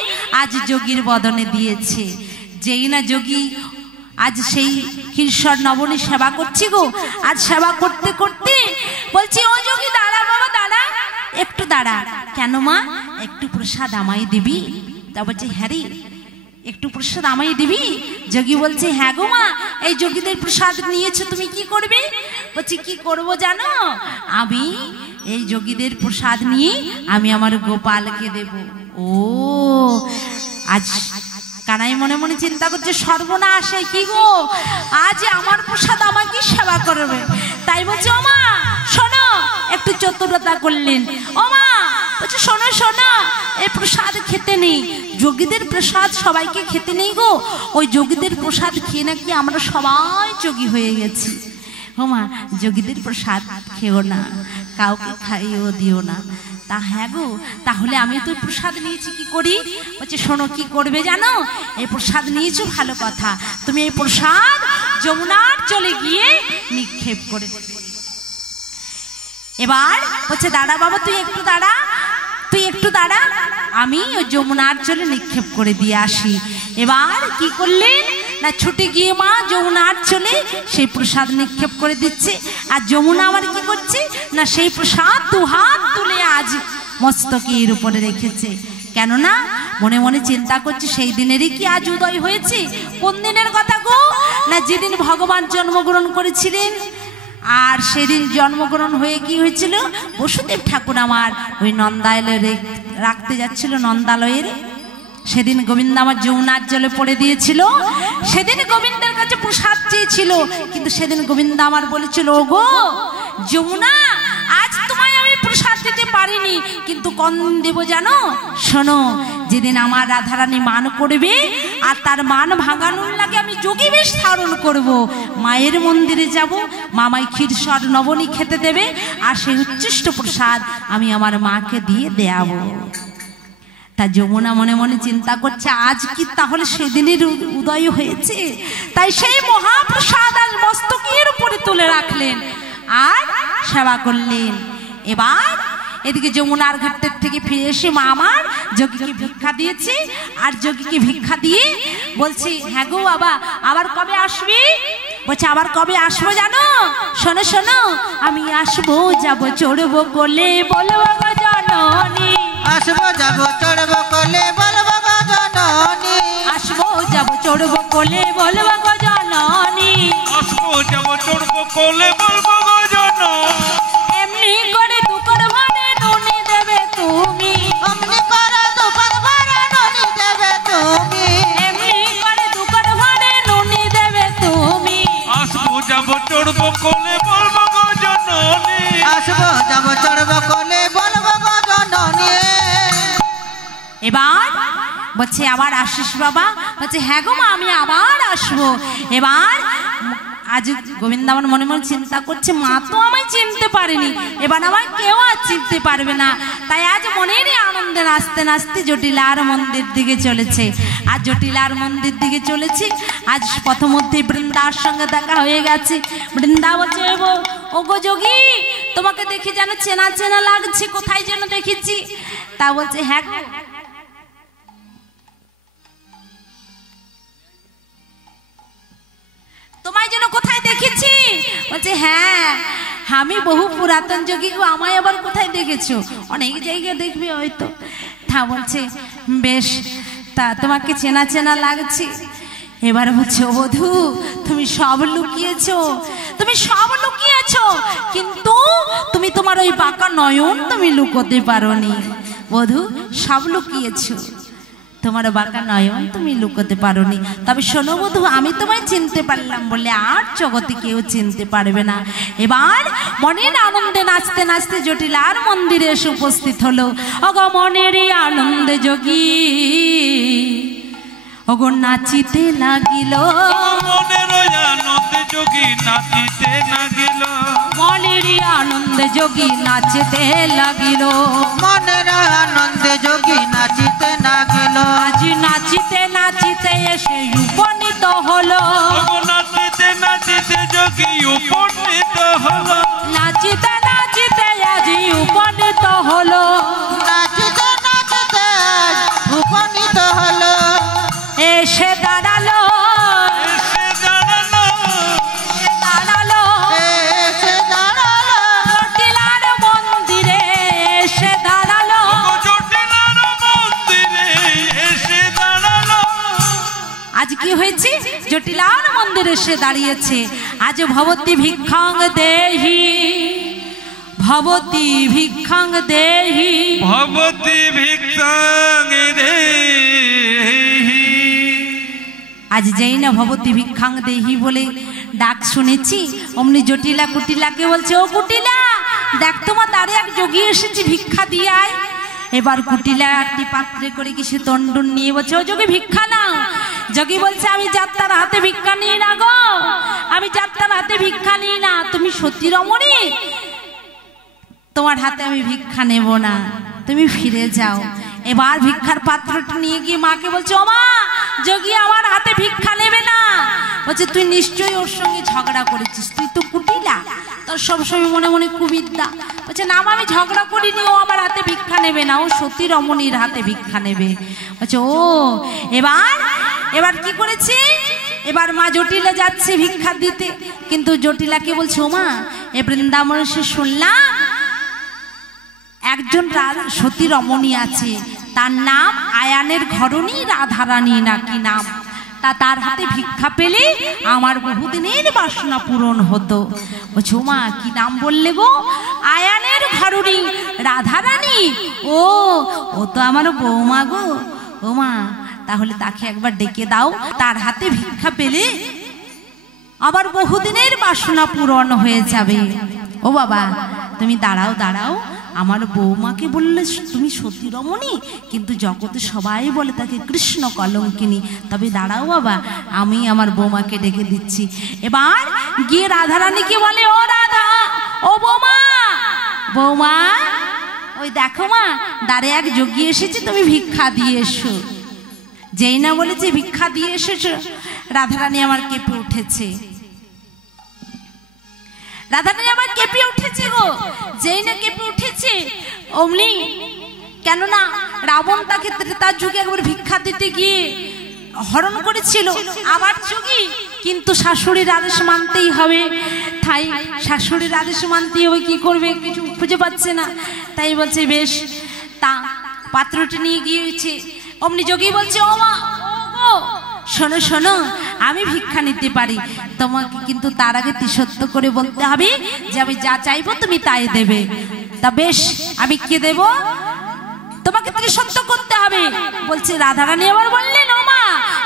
আজ যোগীর বদনে দিয়েছে যেই না যোগী আজ সেই ক্ষীরসর নবনী সেবা করছি গো আজ সেবা করতে করতে বলছি ও যোগী দাঁড়া বাবা দাঁড়া একটু দাঁড়া কেন মা একটু প্রসাদ আমায় দিবি তা বলছে হ্যাঁ রে একটু প্রসাদ আমায় দিবি? যোগী বলছে, হ্যাঁ গো মা, এই যোগীদের প্রসাদ নিয়েছো, তুমি কি করবে? বলছি, কি করব জানো, আমি এই যোগীদের প্রসাদ নিয়ে আমি আমার গোপালকে দেব। ও আজ কানাই মনে মনে চিন্তা করছে, সর্বনাশ, কি গো, আজ আমার প্রসাদ আমাকে সেবা করবে। তাই বলছে, ও মা শোনো, একটু চতুরতা করলেন। ও মা বলছে, শোনো শোনো, এই প্রসাদ খেতে নেই, যোগীদের প্রসাদ সবাইকে খেতে নেই গো, ওই যোগীদের প্রসাদ খেয়ে নাকি আমরা সবাই যোগী হয়ে গেছি। ও মা, যোগীদের প্রসাদ খেও না, কাউকে খাইও দিও না। তা হ্যাঁ গো, তাহলে আমি তো প্রসাদ নিয়েছি, কি করি? বলছে, শোনো, কি করবে জানো, এই প্রসাদ নিয়েছো ভালো কথা, তুমি এই প্রসাদ যমুনার জলে গিয়ে নিক্ষেপ করে দেবে। এবার বলছে, দাঁড়া বাবা, তুই একটু দাঁড়া, তুই একটু দাঁড়া, আমি ওই যমুনার জলে নিক্ষেপ করে দিয়ে আসি। এবার কি করলেন না, ছুটে গিয়ে মা যমুনার জলে সেই প্রসাদ নিক্ষেপ করে দিচ্ছে। আর যমুনা আবার কি করছে না, সেই প্রসাদ দুহাত তুলে আজ মস্তকের উপরে রেখেছে। কেননা মনে মনে চিন্তা করছে, সেই দিনেরই কি আজ উদয় হয়েছে? কোন দিনের কথা গো, না যেদিন ভগবান জন্মগ্রহণ করেছিলেন। আর সেদিন জন্মগ্রহণ হয়ে কি হয়েছিল, বসুদেব ঠাকুর আমার ওই নন্দালয়ে রাখতে যাচ্ছিল, নন্দালয়ের সেদিন গোবিন্দ আমার যমুনার জলে পড়ে দিয়েছিল। সেদিন গোবিন্দের কাছে প্রসাদ চেয়েছিল, কিন্তু সেদিন গোবিন্দ আমার বলেছিল, ওগো যমুনা, আজ তোমায় আমি প্রসাদ দিতে পারিনি, কিন্তু কোন দেব জানো, শোনো, যেদিন আমার রাধারানী মান করবে আর তার মান ভাঙানোর লাগে আমি যোগী বেশ ধারণ করব, মায়ের মন্দিরে যাব, মামাই ক্ষীরসর নবনী খেতে দেবে, আর সেই উচ্ছিষ্ট প্রসাদ আমি আমার মাকে দিয়ে দেয়াবো। তা যমুনা মনে মনে চিন্তা করছে, আজ কি তাহলে সেদিনের উদয় হয়েছে? তাই সেই মহাপ্রসাদ আজ মস্তকের উপরে তুলে রাখলেন আর সেবা করলেন। এবার এদিকে যমুনার ঘাটের থেকে ফিরে এসে মা আমার যোগীকে ভিক্ষা দিয়েছে, আর যোগীকে ভিক্ষা দিয়ে বলছি, হ্যাঁ গো বাবা, আবার কবে আসবি? বলছে, আবার কবে আসবো জানো, শোনো শোনো, আমি আসবো, যাবো, চড়বো কোলে, বলবো গো জননী, আসবো যাবো চড়বো কোলে, বলবো গো জননী, আসবো যাবো চড়বো কোলে, বলবো গো জননী, আসবো যাবো চড়বো কোলে, বলবো গো জননী, এমনি করে দুপুর ভরে নুনি দেবে তুমি, অমনি করে দুপুর ভরে নুনি দেবে তুমি, এমনি করে দুপুর ভরে নুনি দেবে তুমি, আসবো যাবো চড়বো কোলে, বলবো গো জননী, আসবো যাবো চড়বো কোলে, বলবো গো জননী। এবার বলছে, আবার আসিস বাবা? বলছে, হ্যাঁ গো মা, আমি আবার আসবো। এবার আজ গোবিন্দ আমার মনে মনে চিন্তা করছে, মা তো আমায় চিনতে পারেনি, এবার আমায় কেউ আর চিনতে পারবে না। তাই আজ মনেরই আনন্দে নাচতে নাচতে জটিলার মন্দির দিকে চলেছে। আর জটিলার মন্দির দিকে চলেছে, আজ পথমধ্যে বৃন্দার সঙ্গে দেখা হয়ে গেছে। বৃন্দা বলছে, ও গো যোগী, তোমাকে দেখে যেন চেনা চেনা লাগছে, কোথায় যেন দেখেছি। তা বলছে, হ্যাঁ গো, তোমায় যেন কোথায় দেখেছি। বলছে, হ্যাঁ, আমি বহু পুরাতন যোগী গো, আমায় আবার কোথায় দেখেছো? অনেক জায়গায় দেখবে হয়তো। তা বলছে, বেশ, তা তোমাকে চেনা চেনা লাগছে। এবার বলছে, ও বধূ, তুমি সব লুকিয়েছো, তুমি সব লুকিয়েছো, কিন্তু তুমি তোমার ওই বাঁকা নয়ন তুমি লুকোতে পারোনি। বধূ, সব লুকিয়েছো, তোমার বাঁকা নয়ন তুমি লুকোতে পারোনি। তবে শোনো বধূ, আমি তোমায় চিনতে পারলাম বলে আর জগতে কেউ চিনতে পারবে না। এবার মনের আনন্দে নাচতে নাচতে জটিলার মন্দিরে এসে উপস্থিত হলো। ওগো মনেরই আনন্দে যোগী, ওগো নাচিতে লাগিল, মনের আনন্দে যোগী নাচিতে লাগিল, মনেরই আনন্দে যোগী নাচতে লাগিল, মনের আনন্দে যোগী নাচিতে লাগিল, আজ নাচিতে নাচিতে এসে উপনীত হলো, নাচিতে নাচিতে যোগী উপনীত হলো, নাচিতে নাচিতে আজ উপনীত হলো, নাচিতে নাচিতে উপনীত হলো, এসে দাঁড়ালো, এসে দাঁড়ালো, এসে দাঁড়ালো, এসে দাঁড়ালো, জটিলার মন্দিরে এসে দাঁড়ালো, জটিলার মন্দিরে কি হয়েছে, জটিলার মন্দিরে এসে দাঁড়িয়েছে। আজ ভবতী ভিক্ষাং দেহি, ভবতী ভিক্ষাং দেহি, ভবতী ভিক্ষাং দেহি। আজ যেই না ভবতী ভিক্ষাং দেহি বলে ডাক শুনেছি, অমনি জটিলা কুটিলাকে বলছে, ও কুটিলা দেখ তোমার দ্বারে এক যোগী এসেছে, ভিক্ষা দিয়ে আয়। এবার কুটিলা একটি পাত্রে করে কিছু তন্ডুন নিয়ে বলছে, ও যোগী ভিক্ষা নাও। যোগী বলছে, আমি যাত্রার হাতে ভিক্ষা নিই না গো, আমি যাত্রার হাতে ভিক্ষা নিই না, তুমি সতী রমণী, তোমার হাতে আমি ভিক্ষা নেব না, তুমি ফিরে যাও। এবার ভিক্ষার পাত্রটা নিয়ে গিয়ে মাকে বলছে, ও মা, যোগী আমার হাতে ভিক্ষা নেবে না। বলছে, তুই নিশ্চয়ই ওর সঙ্গে ঝগড়া করেছিস, তুই তো কুটিলা, তোর সবসময় মনে মনে কুবিদ্যা। বলছে, না আমি ঝগড়া করিনি, ও আমার হাতে ভিক্ষা নেবে না, ও সতী রমণীর হাতে ভিক্ষা নেবে। বলছে, ও এবার কি করেছে, এবার মা জটিলা যাচ্ছে ভিক্ষা দিতে, কিন্তু জটিলাকে বলছে, ও মা, এ বৃন্দাবনে সে শুনলাম একজন সতী রমণী আছে, তার নাম আয়ানের ঘরণী রাধারানী নাকি নাম, তার হাতে ভিক্ষা পেলে আমার বহুদিনের বাসনা পূরণ হতো। বলছো, মা কি নাম বললে গো? আয়ানের ঘরণী রাধারানী। ও তো আমার বৌমা গো। ও মা, তাহলে তাকে একবার ডেকে দাও, তার হাতে ভিক্ষা পেলে আবার বহুদিনের বাসনা পূরণ হয়ে যাবে। ও বাবা, তুমি দাঁড়াও দাঁড়াও, আমার বৌমাকে বললে তুমি সতী রমণী, কিন্তু জগতে সবাই বলে তাকে কৃষ্ণ কলঙ্কিনী। তবে দাঁড়াও বাবা, আমি আমার বৌমাকে ডেকে দিচ্ছি। এবার গিয়ে রাধারানীকে বলে, ও রাধা, ও বৌমা, বৌমা ওই দেখো মা, দ্বারে এক যোগী এসেছে, তুমি ভিক্ষা দিয়ে এসো। যেই না বলেছে ভিক্ষা দিয়ে এসেছো, রাধারানী আমার কেঁপে উঠেছে, রাধারানী আমার কেঁপে উঠেছে গো। যেই না কেঁপে উঠেছে অমনি, কেননা রাবণ তাকে তার যুগে একবার ভিক্ষা দিতে গিয়ে হরণ করেছিল, আবার যোগী, কিন্তু শাশুড়ির আদেশ মানতেই হবে, তাই শাশুড়ির আদেশ মানতেই হবে, কি করবে কিছু খুঁজে পাচ্ছে না, তাই বলছে বেশ, তা পাত্রটি নিয়ে গিয়েছে। অমনি যোগী বলছে, ও মা, ও শোনো শোনো, আমি ভিক্ষা নিতে পারি, তোমাকে কিন্তু তার আগে সত্য করে বলতে হবে যে আমি যা চাইবো তুমি তাই দেবে। তা বেশ, আমি কি দেব, তোমাকে সত্য করতে হবে। বলছে রাধারানী আবার বললেন, ও মা,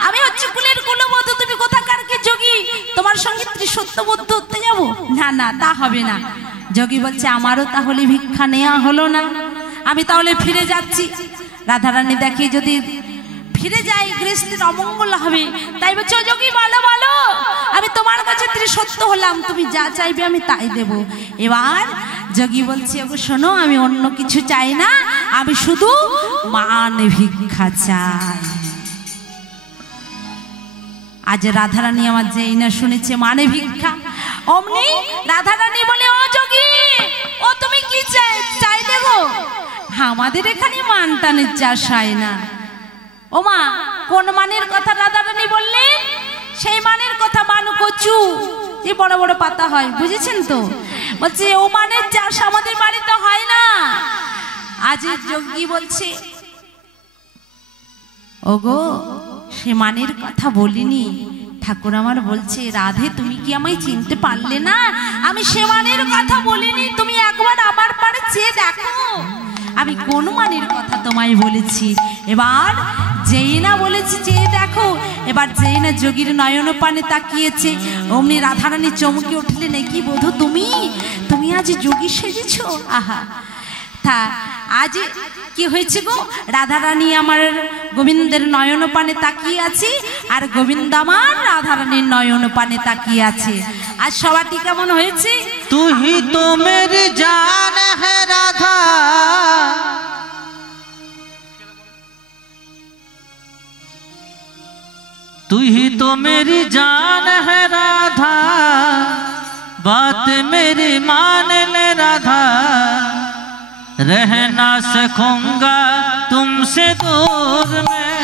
আমি হচ্ছে কুলের কুলবধূ, তুমি কোথাকার কি যোগী, তোমার সঙ্গে সত্য বদ্ধ হতে যাবো? না না, তা হবে না। যোগী বলছে, আমারও তাহলে ভিক্ষা নেওয়া হলো না, আমি তাহলে ফিরে যাচ্ছি। রাধারানী দেখে যদি ফিরে যাই গৃহস্থের অমঙ্গল হবে, তাই বলছে, ও যোগী বলো বলো, আমি তোমার কাছে সত্য হলাম, তুমি যা চাইবে আমি তাই দেব। এবার যোগী বলছে, ওগো শোনো, আমি অন্য কিছু চাই না, আমি শুধু মান ভিক্ষা চাই। আজ রাধারানী আমার যেই না শুনেছে মানে ভিক্ষা, অমনি রাধারানী বলে, ও যোগী, ও তুমি কি চাই দেব? আমাদের এখানে মান টানের চাষ হয় না। ও মা, কোন মানের কথা রাধারানী বললেন? সেই মানের কথা, মান কচু, যে বড় বড় পাতা হয়, বুঝেছেন তো? বলছে, ও মানের চাষ আমাদের বাড়িতে হয় না। আজ যোগী বলছে, ওগো সে মানের কথা বলিনি, ঠাকুর আমার বলছে, রাধে তুমি কি আমায় চিনতে পারলে না? আমি সে মানের কথা বলিনি, তুমি একবার আমার পারে চেয়ে দেখো আমি কোন মানের কথা তোমায় বলেছি। এবার যেই না বলেছি চেয়ে দেখো, এবার যেই না যোগীর নয়ন পানে তাকিয়েছে, অমনি রাধারানী চমকে উঠলেন, কি বধূ তুমি, তুমি আজ যোগী সেজেছ? আহা, তা আজ কি হয়েছে গো? রাধারানী আমার গোবিন্দের নয়ন পানে তাকিয়ে আছে, আর গোবিন্দ আমার রাধারানীর নয়ন পানে তাকিয়ে আছে। আজ সবারটি কেমন হয়েছে? তুই তো মেরি জান হে রাধা, তুই তো মেরি জান হে রাধা, बात मेरी मान ले राधा, रह ना सकूंगा तुमसे दूर में।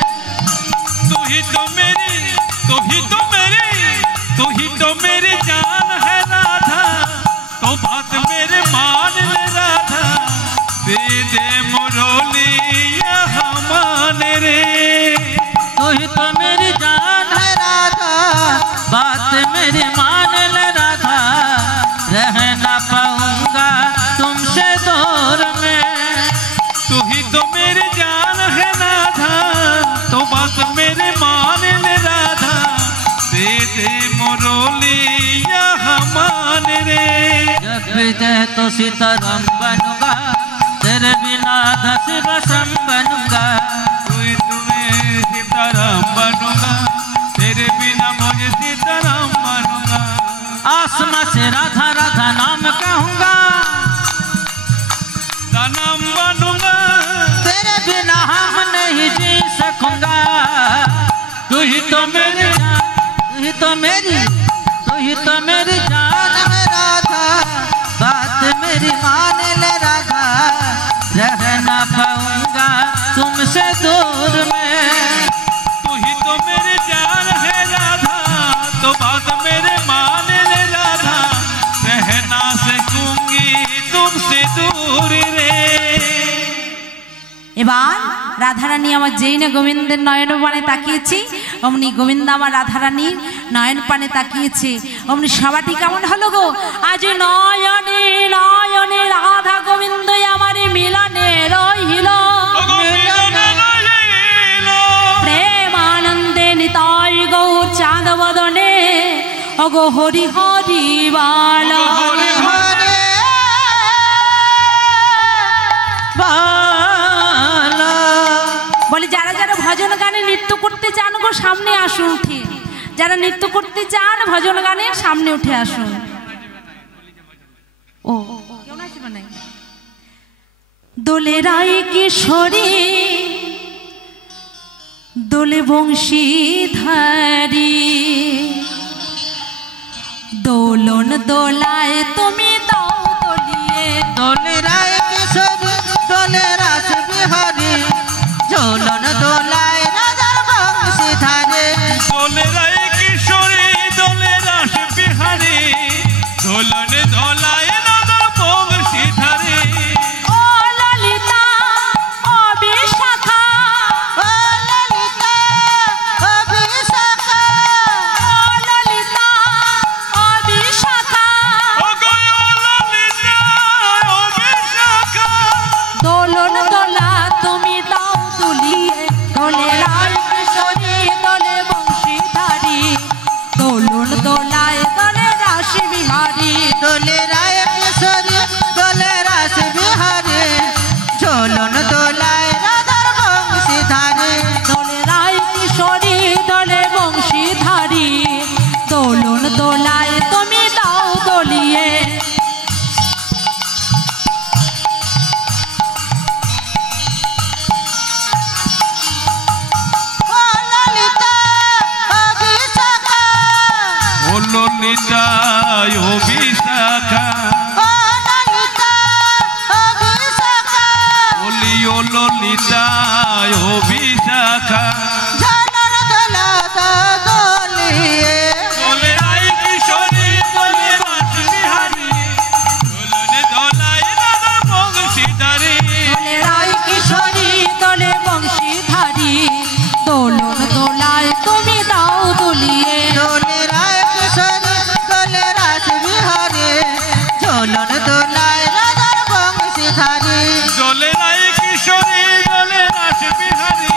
तू ही तो मेरी, तू ही तो मेरी, तू ही तो मेरी जान है राधा, तो बात मेरे मान ले राधा, दे दे मुरली यहाँ मान रे। तू ही तो मेरी जान है राधा, भी चाहे तो सीताराम बनूंगा, तेरे बिना दस रसम बनूंगा। कोई तुम्हें सीताराम बनूंगा, तेरे बिना मुझे सीताराम बनूंगा। आसमां से राधा राधा नाम कहूंगा, नाम बनूंगा, तेरे बिना हम नहीं जी सकूंगा। तू ही तो मेरी जान, तू ही तो मेरी, तू ही तो मेरी जान है राधा, बात मेरी मान ले राधा। रह ना पाऊंगा तुमसे दूर में, तू ही तो मेरी जान है राधा, तो बात मेरे मान ले राधा। रह ना सकूंगी तुमसे दूर रे। এবার রাধারানী আমার যেই না গোবিন্দের নয়ন পানে তাকিয়েছি, অমনি গোবিন্দ আমার রাধারানীর নয়ন পানে তাকিয়েছে। অমনি সবাটি কেমন হলো গো, আজ নয়নে নয়নে রাধা গোবিন্দ আমার মিলনে রহিল, প্রেমানন্দে নিতাই গৌর চাঁদ বদনে, অগো হরি হরি বালা। বলে যারা যারা ভজন গানে নৃত্য করতে চান গো সামনে আসুন উঠে, যারা নৃত্য করতে চান ভজন গানের সামনে উঠে আসুন। ও কেউ না আসবে না। দোলে রায় কিশোরী দোলে বংশীধারী, দোলন দোলায় তুমি দাও দলিয়ে। দোলে রায় কিশোরী দোলে রাস বিহারী, ঝোলন দোলায় রাজার বংশীধারে। দোলে রায় কিশোরী দোলে রাস বিহারী, দোলনে দোলায় রাধার বংশীধারে। ও ললিতা ও বিশাখা, ও ললিতা ও বিশাখা, ও ললিতা ও বিশাখা, ও গো ললিতা ও বিশাখা। দোলন দোলা তুমি দাও দুলিয়ে। দোলে রায় কিশোরী দোলে বংশীধারী, দোলন দোলায় দোলে রাস বিহারী। দোলে রায় কিশোরী দোলে রাস বিহারী, ঝোলন দোলায় রাধার বংশীধারে। দোলে রায় কিশোরী দোলে বংশীধারী, দোলন দোলায় তুমি দাও দলিয়ে। ও ললিতা ও বিশাখা, ও ললিতা ও বিশাখা, ও ললিতা ও বিশাখা, বলি ও ললিতা ও বিশাখা। ঝোলন দোলাতা দোলিয়ে। দোলে রায় কিশোরী দোলে রাস বিহারী, দোলনে দোলায় রাধার বংশীধারে। দোলে রায় কিশোরী দোলে বংশীধারী, দোলন দোলায় তুমি দাও দলিয়ে। দোলে রায় কিশোরী দোলে রাস বিহারী, ঝোলন দোলায় রাধার বংশীধারে। দোলে রায় কিশোরী দোলে রাস বিহারী,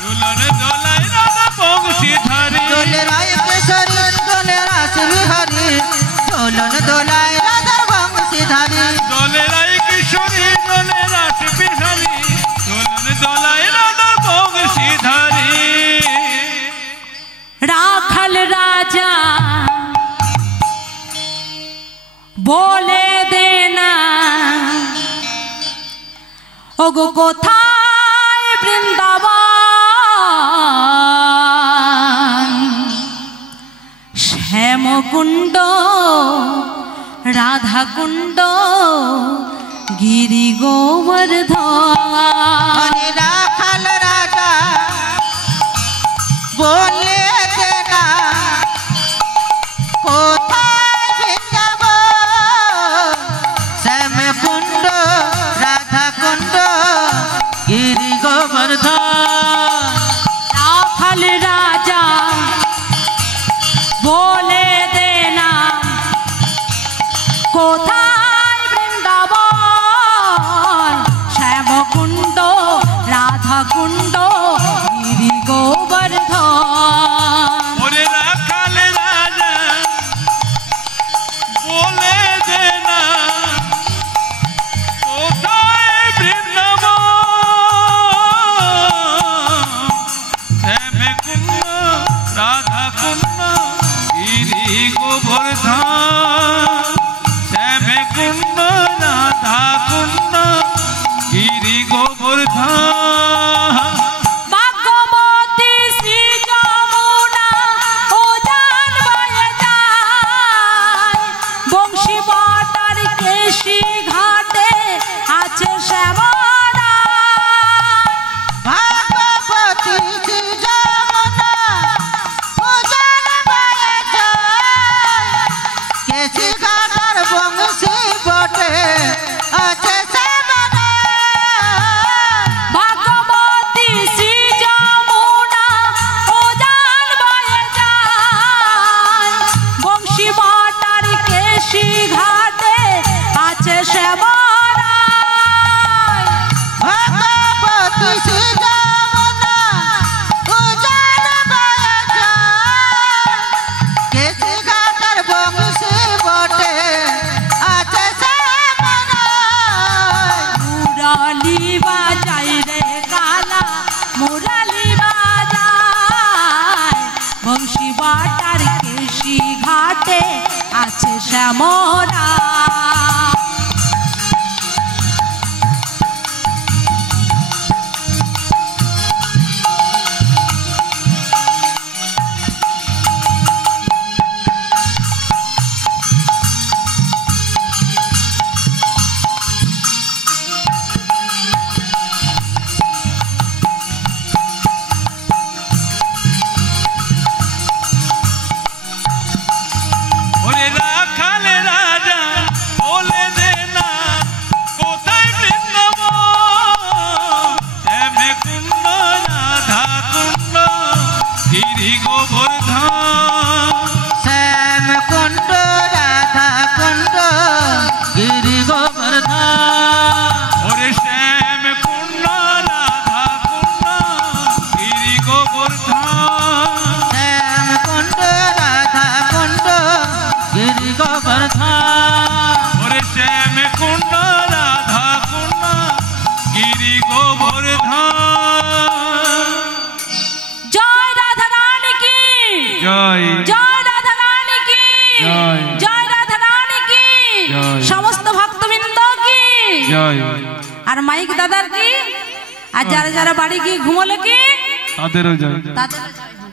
দোলনে দোলায় রাধার বংশীধারে। দোলে রায় কিশোরী দোলে রাস বিহারী, ঝোলন দোলায় রাধার বংশীধারে। দোলে রায় কিশোরী দোলে রাস বিহারী, দোলনে দোলায় রাধার বংশীধারে। রাখাল রাজা বলে দে না, ওগো কোথায় বৃন্দাবন, শ্যামকুণ্ড রাধাকুণ্ড গিরি গোবর্ধন। হরে রাখাল রাজা বলে দে না, কোথায় বৃন্দাবন, শ্যামকুণ্ড রাধাকুণ্ড গিরি গোবর্ধন। রাখাল রাজা বলে দে না, কোথায় বৃন্দাবন, শ্যামকুণ্ড রাধাকুণ্ড গিরি গোবর্ধন। ঘাট আর কেশি ঘাটে আছে শ্যামরা। আর মাইক দাদার কি, আর যারা যারা বাড়ি গিয়ে ঘুমোলে কি তাদেরও জয়। তাদেরও জয়।